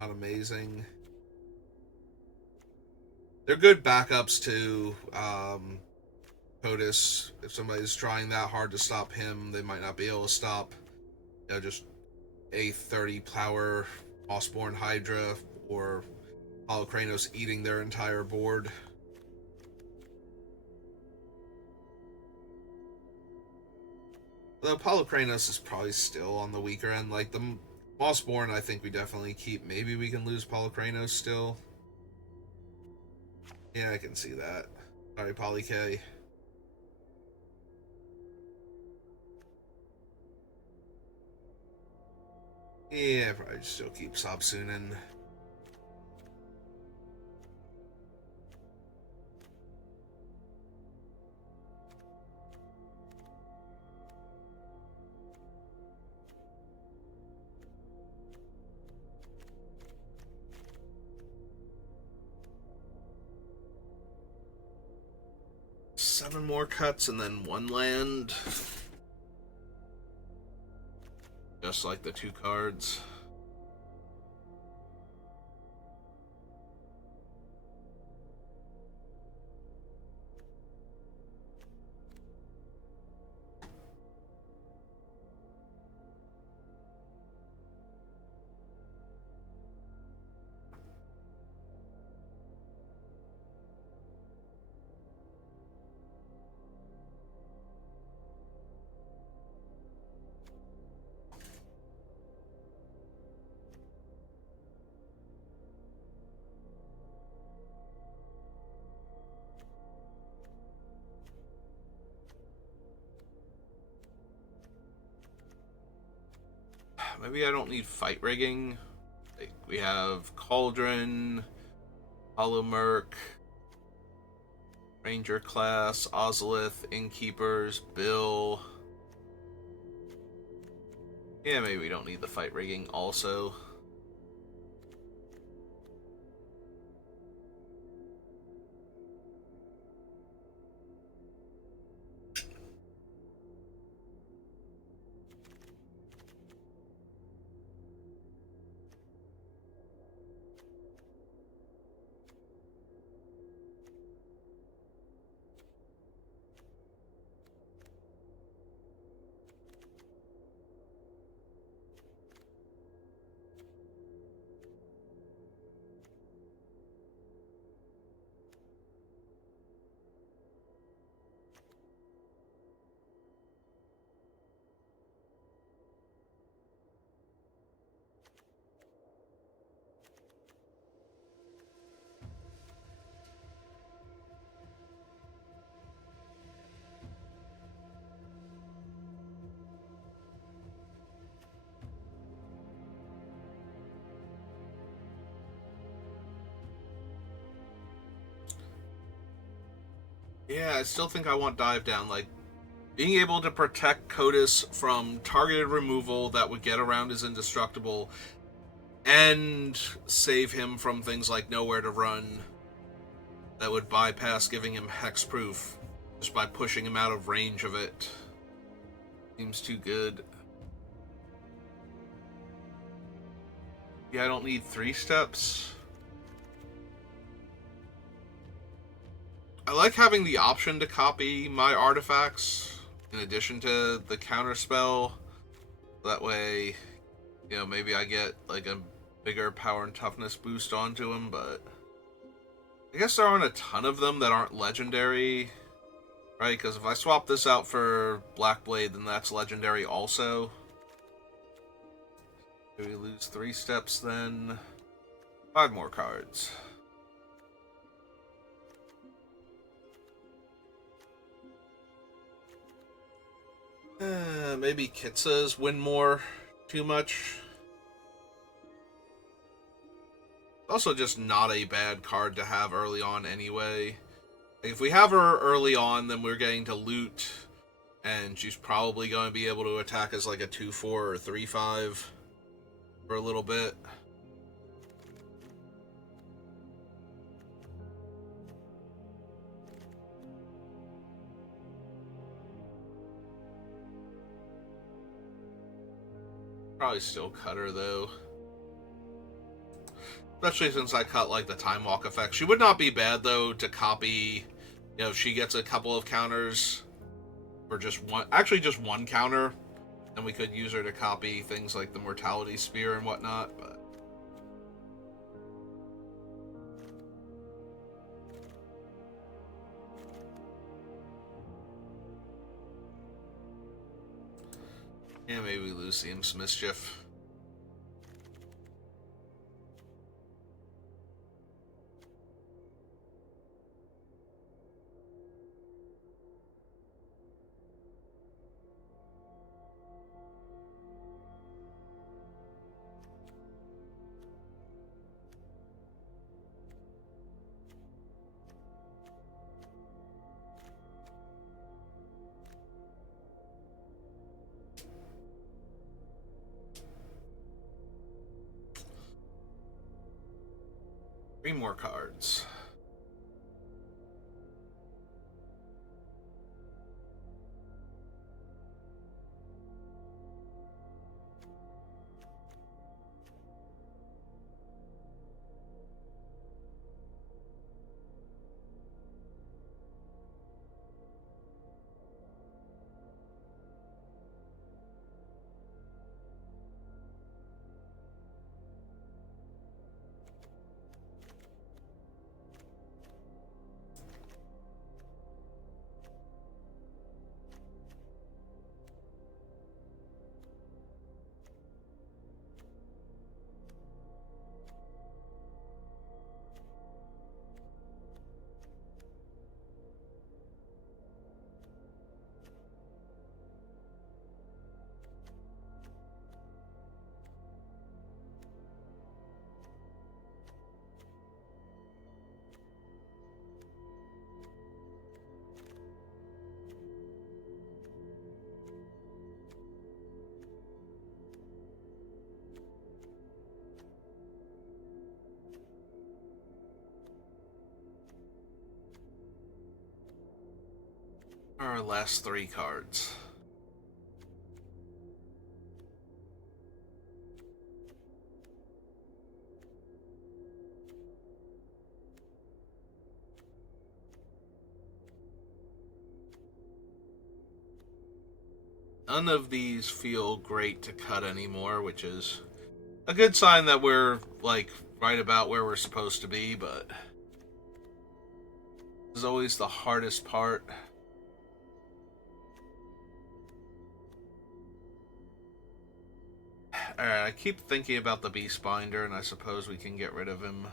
Not amazing. They're good backups to Kotis. If somebody's trying that hard to stop him, they might not be able to stop, just a 30 power Mossborn Hydra or Holocranos eating their entire board. Though Holocranos is probably still on the weaker end. Like, the Mossborn, I think we definitely keep. Maybe we can lose Holocranos still. Yeah, I can see that. Sorry, Poly K. Yeah, probably still keep Sobsunin. Seven more cuts and then 1 land. Just like the 2 cards. Maybe I don't need fight rigging. Like, we have Cauldron, Hollow Merc, Ranger class, Ozolith, Innkeepers, Bill. Yeah, maybe we don't need the fight rigging also. Yeah, I still think I want Dive Down. Like, being able to protect Kotis from targeted removal that would get around his indestructible and save him from things like Nowhere to Run that would bypass giving him hexproof just by pushing him out of range of it. Seems too good. Yeah, I don't need 3 steps. I like having the option to copy my artifacts in addition to the counter spell. That way, you know, maybe I get like a bigger power and toughness boost onto him, but I guess there aren't a ton of them that aren't legendary, right? Because if I swap this out for Black Blade, then that's legendary also. Do we lose 3 steps then? 5 more cards. Maybe Kitsa's win more too much. Also just not a bad card to have early on anyway. Like if we have her early on, then we're getting to loot, and she's probably going to be able to attack as like a 2-4 or 3-5 for a little bit. Probably still cut her though. Especially since I cut like the Time Walk effect. She would not be bad though to copy, you know, if she gets a couple of counters or just one, actually just one counter, then we could use her to copy things like the Mortality Spear and whatnot, but yeah, maybe Lucium's Mischief. Three more cards. Our last 3 cards. None of these feel great to cut anymore, which is a good sign that we're, like, right about where we're supposed to be, but this is always the hardest part. Alright, I keep thinking about the Beastbinder, and I suppose we can get rid of him.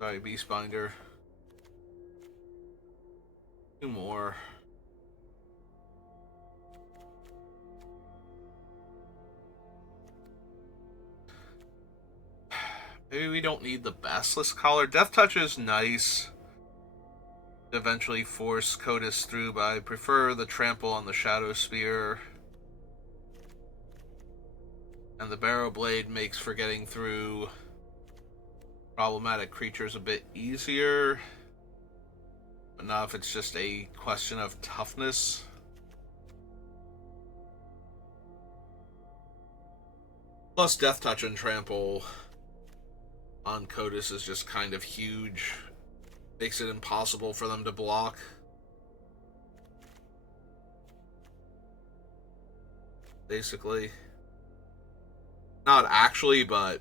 Sorry, Beastbinder. 2 more. Maybe we don't need the Basilisk Collar. Death Touch is nice. eventually force Kotis through, but I prefer the trample on the Shadow Spear. And the Barrow Blade makes for getting through problematic creatures a bit easier. But not if it's just a question of toughness. Plus, Death Touch and Trample on Kotis is just kind of huge. Makes it impossible for them to block. Basically. Not actually, but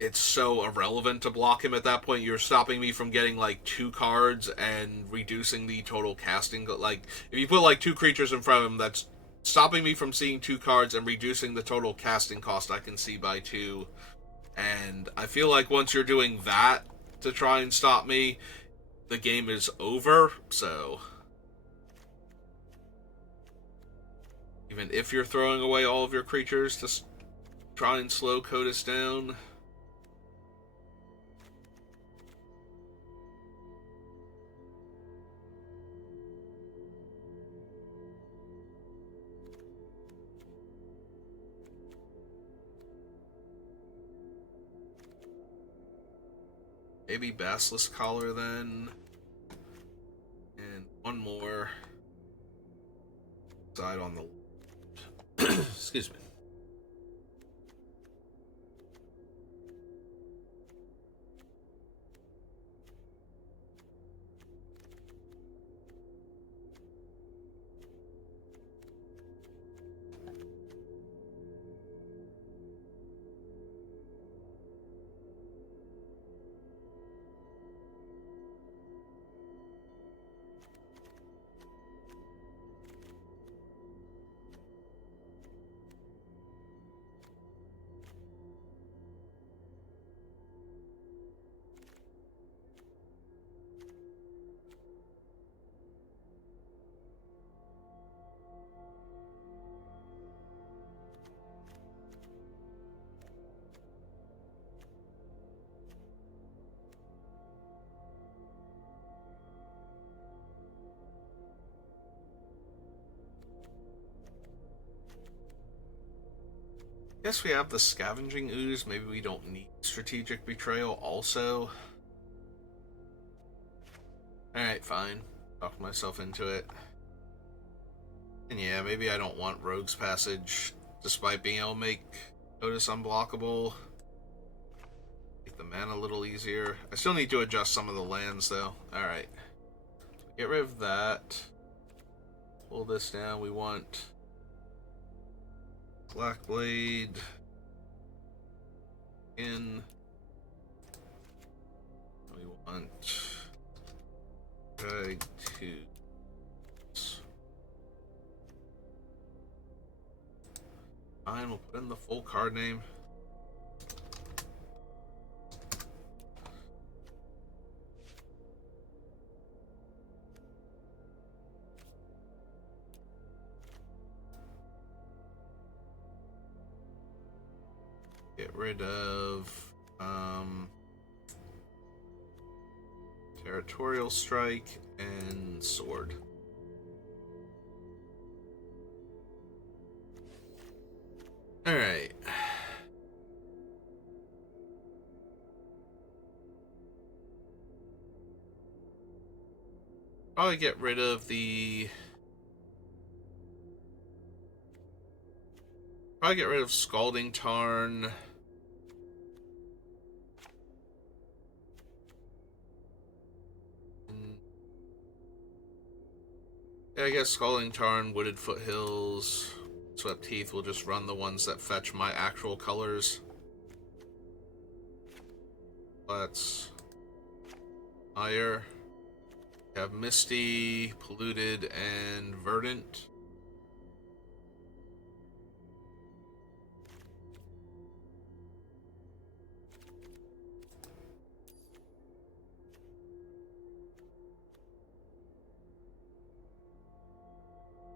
it's so irrelevant to block him at that point. You're stopping me from getting like 2 cards and reducing the total casting. Like, if you put like 2 creatures in front of him, that's stopping me from seeing 2 cards and reducing the total casting cost I can see by 2. And I feel like once you're doing that to try and stop me, the game is over. So even if you're throwing away all of your creatures to try and slow Kotis down, maybe Basilisk Collar then. And one more side on the excuse me. Guess we have the Scavenging Ooze. Maybe we don't need Strategic Betrayal also. Alright, fine. Talked myself into it. And yeah, maybe I don't want Rogue's Passage, despite being able to make Kotis unblockable. Make the mana a little easier. I still need to adjust some of the lands, though. Alright. Get rid of that. Pull this down. We want Blackblade in. We want drag 2. Fine, we'll put in the full card name. Get rid of Territorial Strike and Sword. Alright. Probably get rid of the... Probably get rid of Scalding Tarn. Yeah, I guess Scalding Tarn, Wooded Foothills, Swept Heath will just run the ones that fetch my actual colors. Let's Ire. We have Misty, Polluted, and Verdant.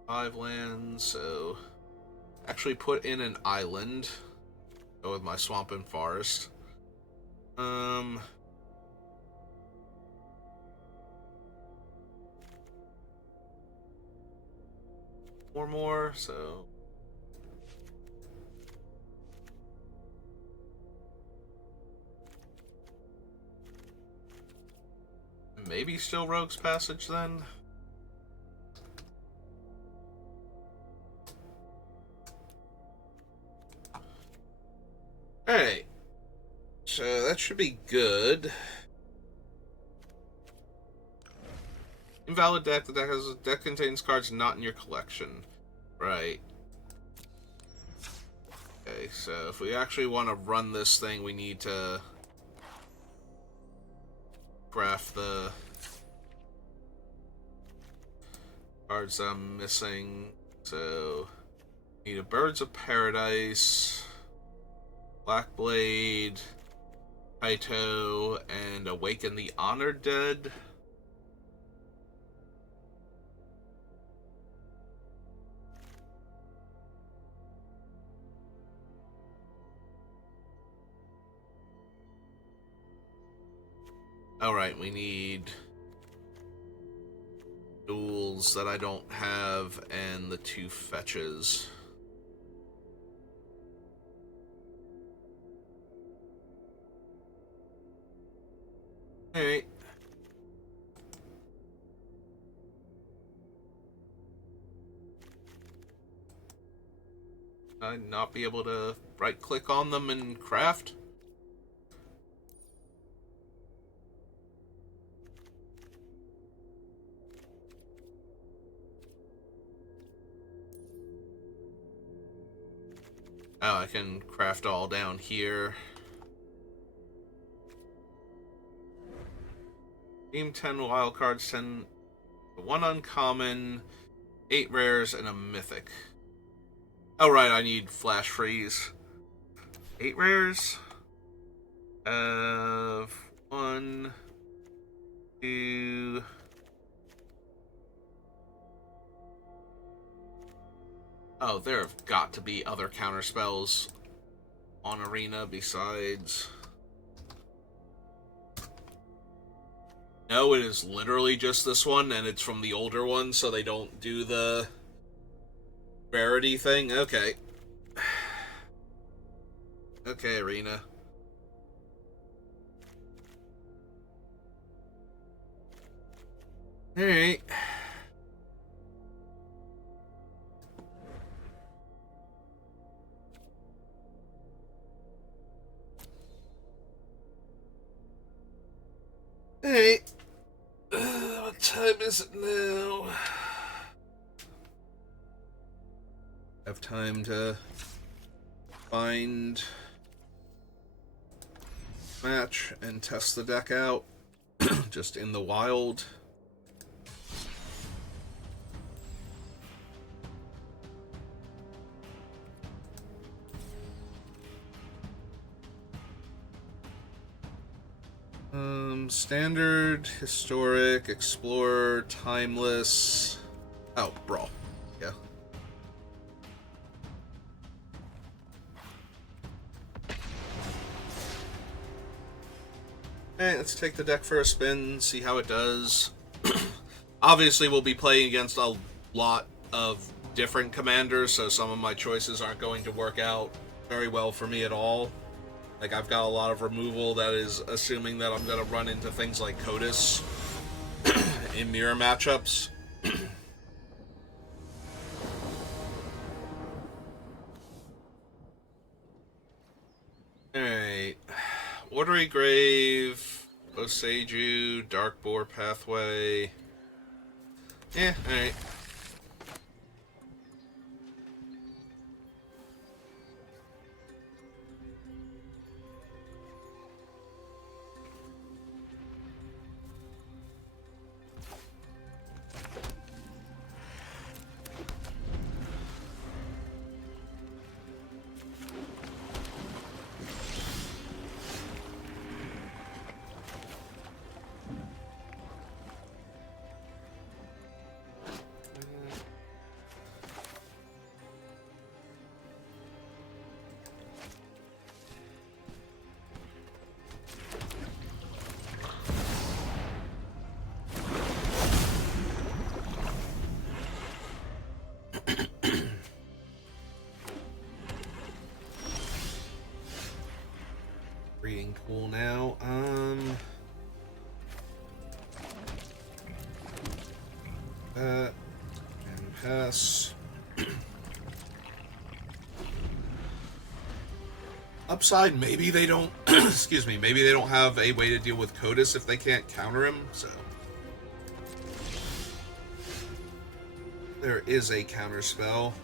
Five lands, so actually put in an island. Go with my Swamp and Forest. 4 more, so... Maybe still Rogue's Passage, then? Alright. So, that should be good. Invalid deck. The deck contains cards not in your collection. Right. Okay, so if we actually want to run this thing, we need to craft the cards I'm missing. So, need a Birds of Paradise, Black Blade, Kaito, and Awaken the Honored Dead. Alright, we need duels that I don't have and the 2 fetches. Alright. I'd not be able to right click on them and craft? Oh, I can craft all down here. Game 10 wild cards, 10, 1 uncommon, 8 rares, and a mythic. Oh, right, I need Flash Freeze. 8 rares. 1, 2... Oh, there have got to be other counter spells on Arena besides... No, it is literally just this one, and it's from the older one, so they don't do the rarity thing. Okay. Okay, Arena. Alright. Alright. What time is it now? Have time to find match and test the deck out just in the wild. Standard, historic, explorer, timeless. Oh, Brawl. Yeah. Alright, let's take the deck for a spin, see how it does. Obviously, we'll be playing against a lot of different commanders, so some of my choices aren't going to work out very well for me at all. Like, I've got a lot of removal that is assuming that I'm going to run into things like Kotis in mirror matchups. Alright. Watery Grave, Oseiju, Dark Boar Pathway. Yeah, alright. pool now. And pass. Upside, maybe they don't, excuse me, maybe they don't have a way to deal with Kotis if they can't counter him, so. There is a counter spell.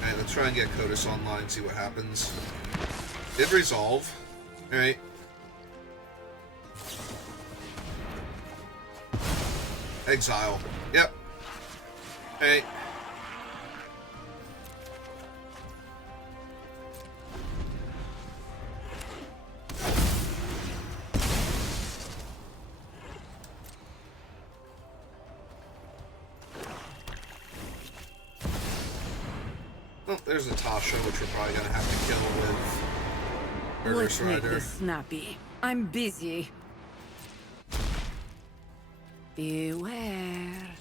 Alright, let's try and get Kotis online, see what happens. Did resolve. Alright. Exile. Yep. Alright. Oh, there's a Tasha, which we're probably gonna have to kill with Murderous Let's make Rider. this snappy. I'm busy. Beware.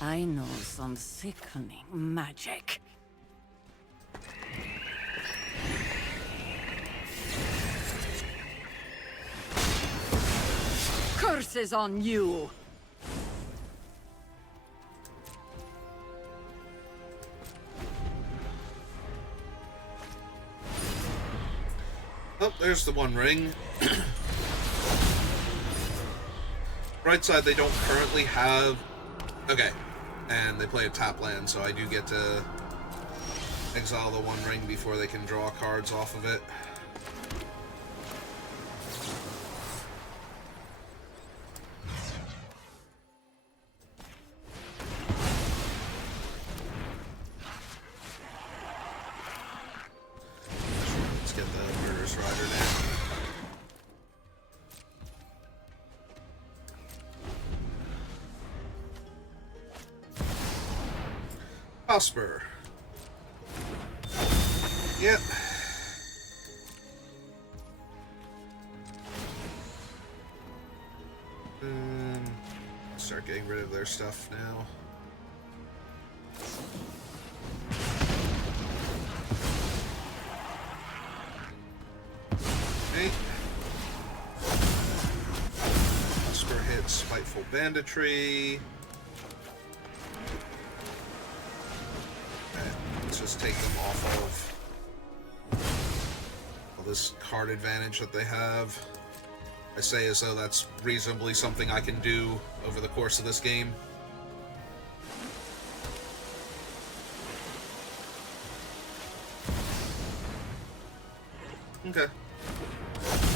I know some sickening magic. Curses on you! Oh, there's the one ring. Right side, they don't currently have... Okay. And they play a tap land, so I do get to exile the one ring before they can draw cards off of it. Let's get the Murderous Rider now. Prosper. Yep. Start getting rid of their stuff now. Okay. Prosper hits Spiteful Banditry. Let's just take them off of all this card advantage that they have. I say as though that's reasonably something I can do over the course of this game. Okay.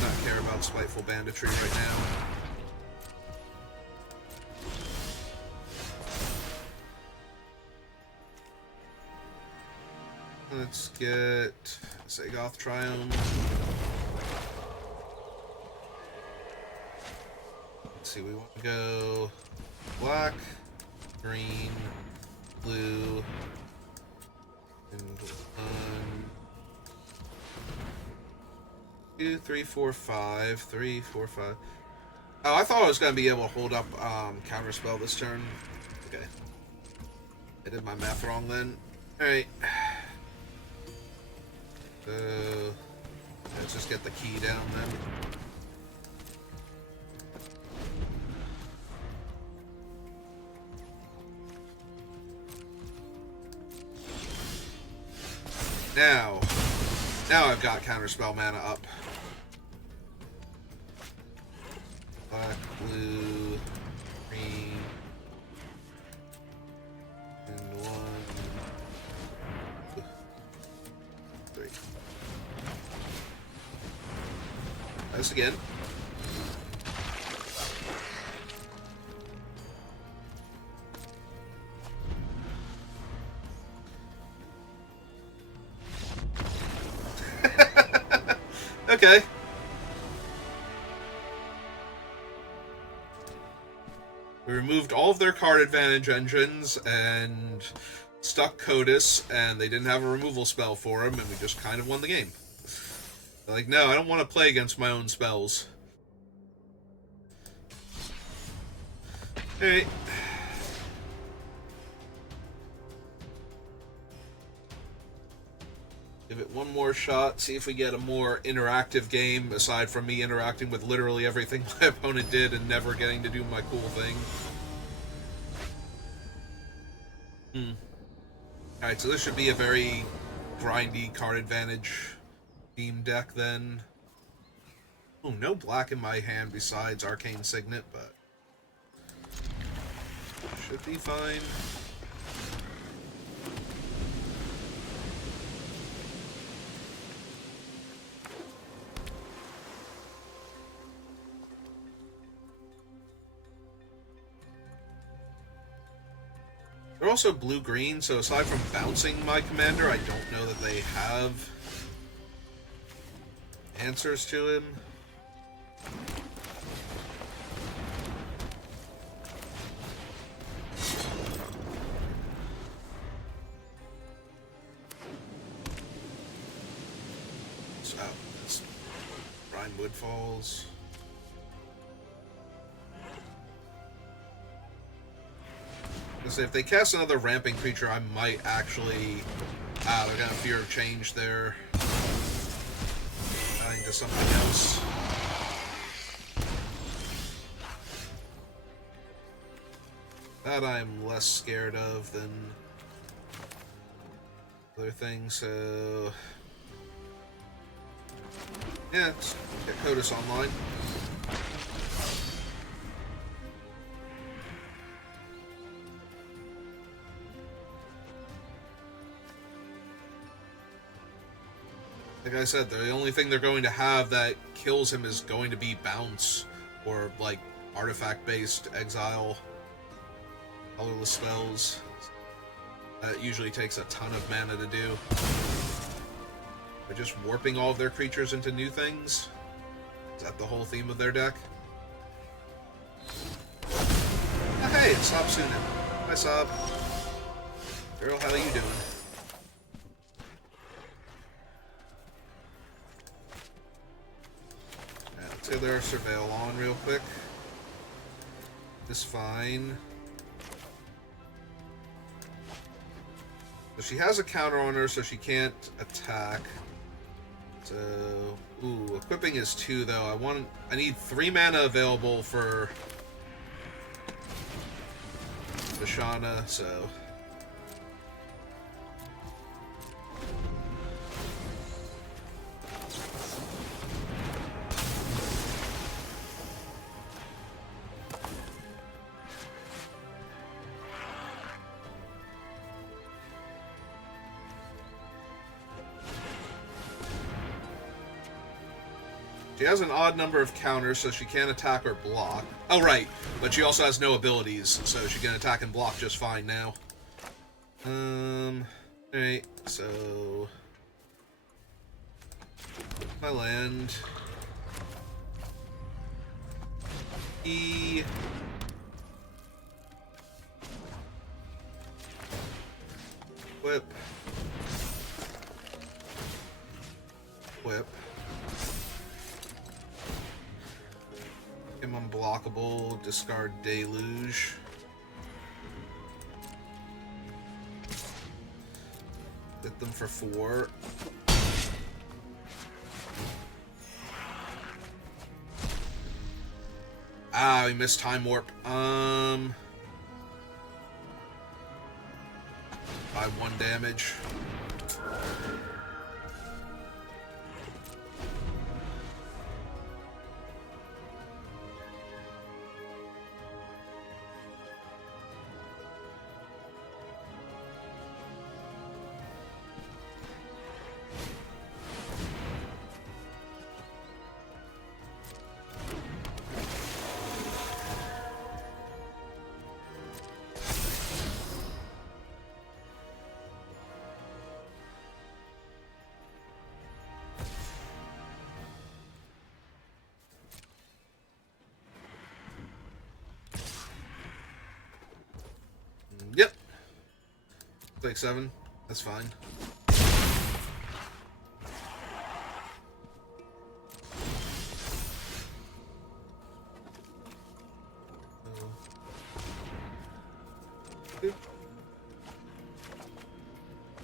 Not care about Spiteful Banditry right now. Let's get Zagoth Triumph. Let's see, we want to go black, green, blue, and 2, 3, 4, 5, 3, 4, 5. Oh, I thought I was going to be able to hold up Counterspell this turn. Okay. I did my math wrong then. Alright. Let's just get the key down then. Now I've got Counterspell mana up. Black, blue, green, and 1, 2, 3. This again. Okay. We removed all of their card advantage engines and stuck Kotis, and they didn't have a removal spell for him, and we just kind of won the game. They're like, no, I don't want to play against my own spells. Alright. Give it one more shot, see if we get a more interactive game, aside from me interacting with literally everything my opponent did and never getting to do my cool thing. Alright, so this should be a very grindy card advantage theme deck then. Oh, no black in my hand besides Arcane Signet, but should be fine. They're also blue-green, so aside from bouncing my commander, I don't know that they have answers to him. So, this Brinewood Falls. If they cast another ramping creature, I might actually... they're gonna Fear of Change there. Adding to something else. That I'm less scared of than other things, so... yeah, let's get Kotis online. Like I said, the only thing they're going to have that kills him is going to be bounce or like artifact-based exile, colorless spells. That usually takes a ton of mana to do. They're just warping all of their creatures into new things. Is that the whole theme of their deck? Oh, hey, it's Sob Sunan. Hi, Sob. Girl, how are you doing? Let's get their Surveil on real quick. This fine. So she has a counter on her, so she can't attack. So, ooh, equipping is 2 though. I need 3 mana available for Vishana, so. She has an odd number of counters, so she can't attack or block. Oh, right. But she also has no abilities, so she can attack and block just fine now. Alright, so... my land. Whip. Whip. Him unblockable, discard Deluge. Hit them for 4. Ah, we missed Time Warp. By 1 damage. Yep. Like 7. That's fine.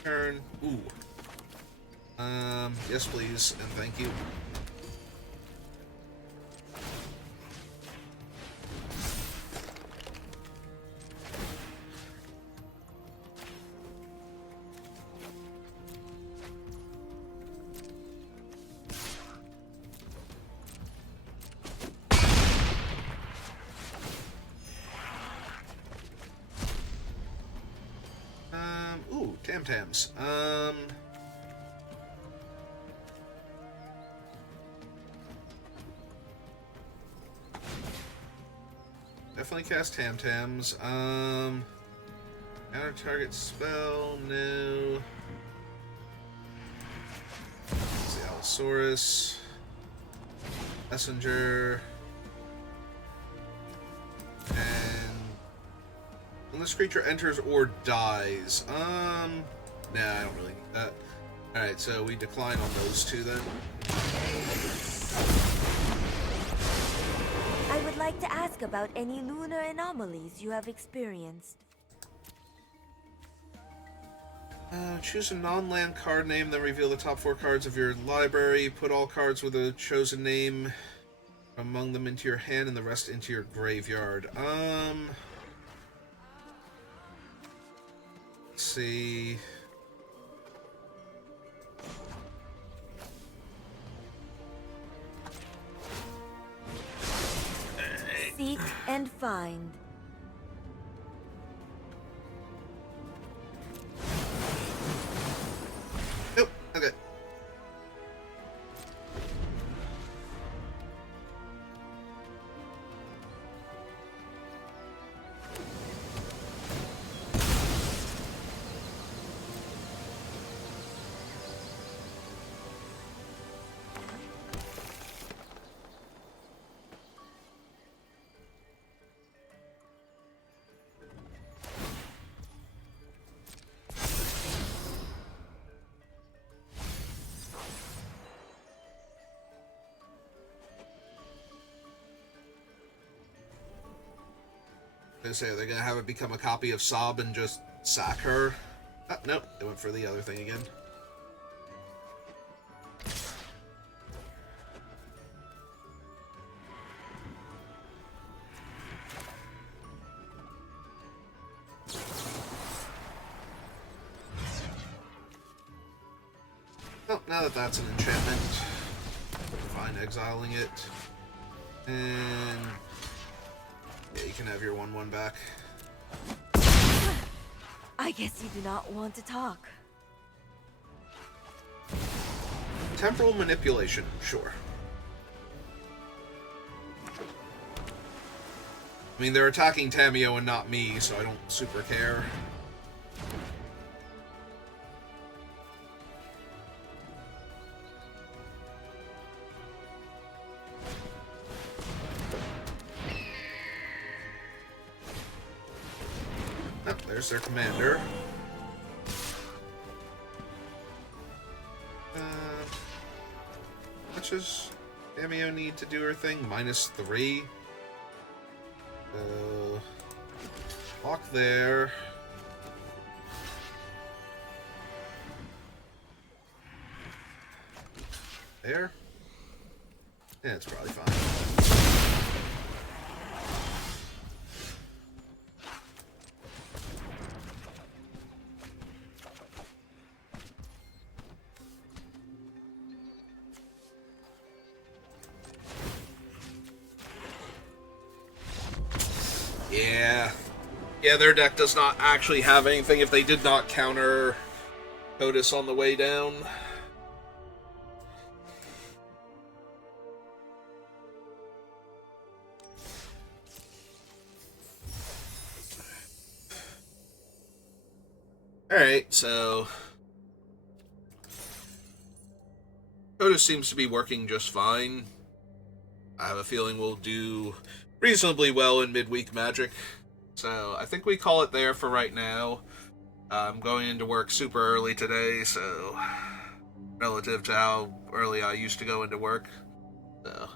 Turn. Ooh. Yes, please, and thank you. Ooh, Tam-Tams. Definitely cast Tam-Tams. Counter target spell, no. Let's see, Allosaurus. Messenger. And when this creature enters or dies, nah, I don't really need that. Alright, so we decline on those two then. I would like to ask about any lunar anomalies you have experienced. Choose a non-land card name, then reveal the top 4 cards of your library. Put all cards with a chosen name among them into your hand and the rest into your graveyard. Let's see. Seek and find. Nope. Okay. They say they're gonna have it become a copy of Sob and just sack her. Oh, nope, they went for the other thing again. Oh, now that that's an enchantment, fine, exiling it. And yeah, you can have your 1/1 back. I guess you do not want to talk. Temporal manipulation, sure. I mean, they're attacking Tamio and not me, so I don't super care. Oh, there's their commander. What does Tamio need to do her thing? -3. Lock there. There? Yeah, it's probably fine. Yeah, their deck does not actually have anything if they did not counter Kotis on the way down. Alright, so Kotis seems to be working just fine. I have a feeling we'll do reasonably well in midweek Magic. So I think we call it there for right now. I'm going into work super early today, so relative to how early I used to go into work. So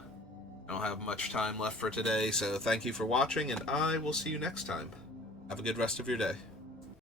I don't have much time left for today, so thank you for watching, and I will see you next time. Have a good rest of your day.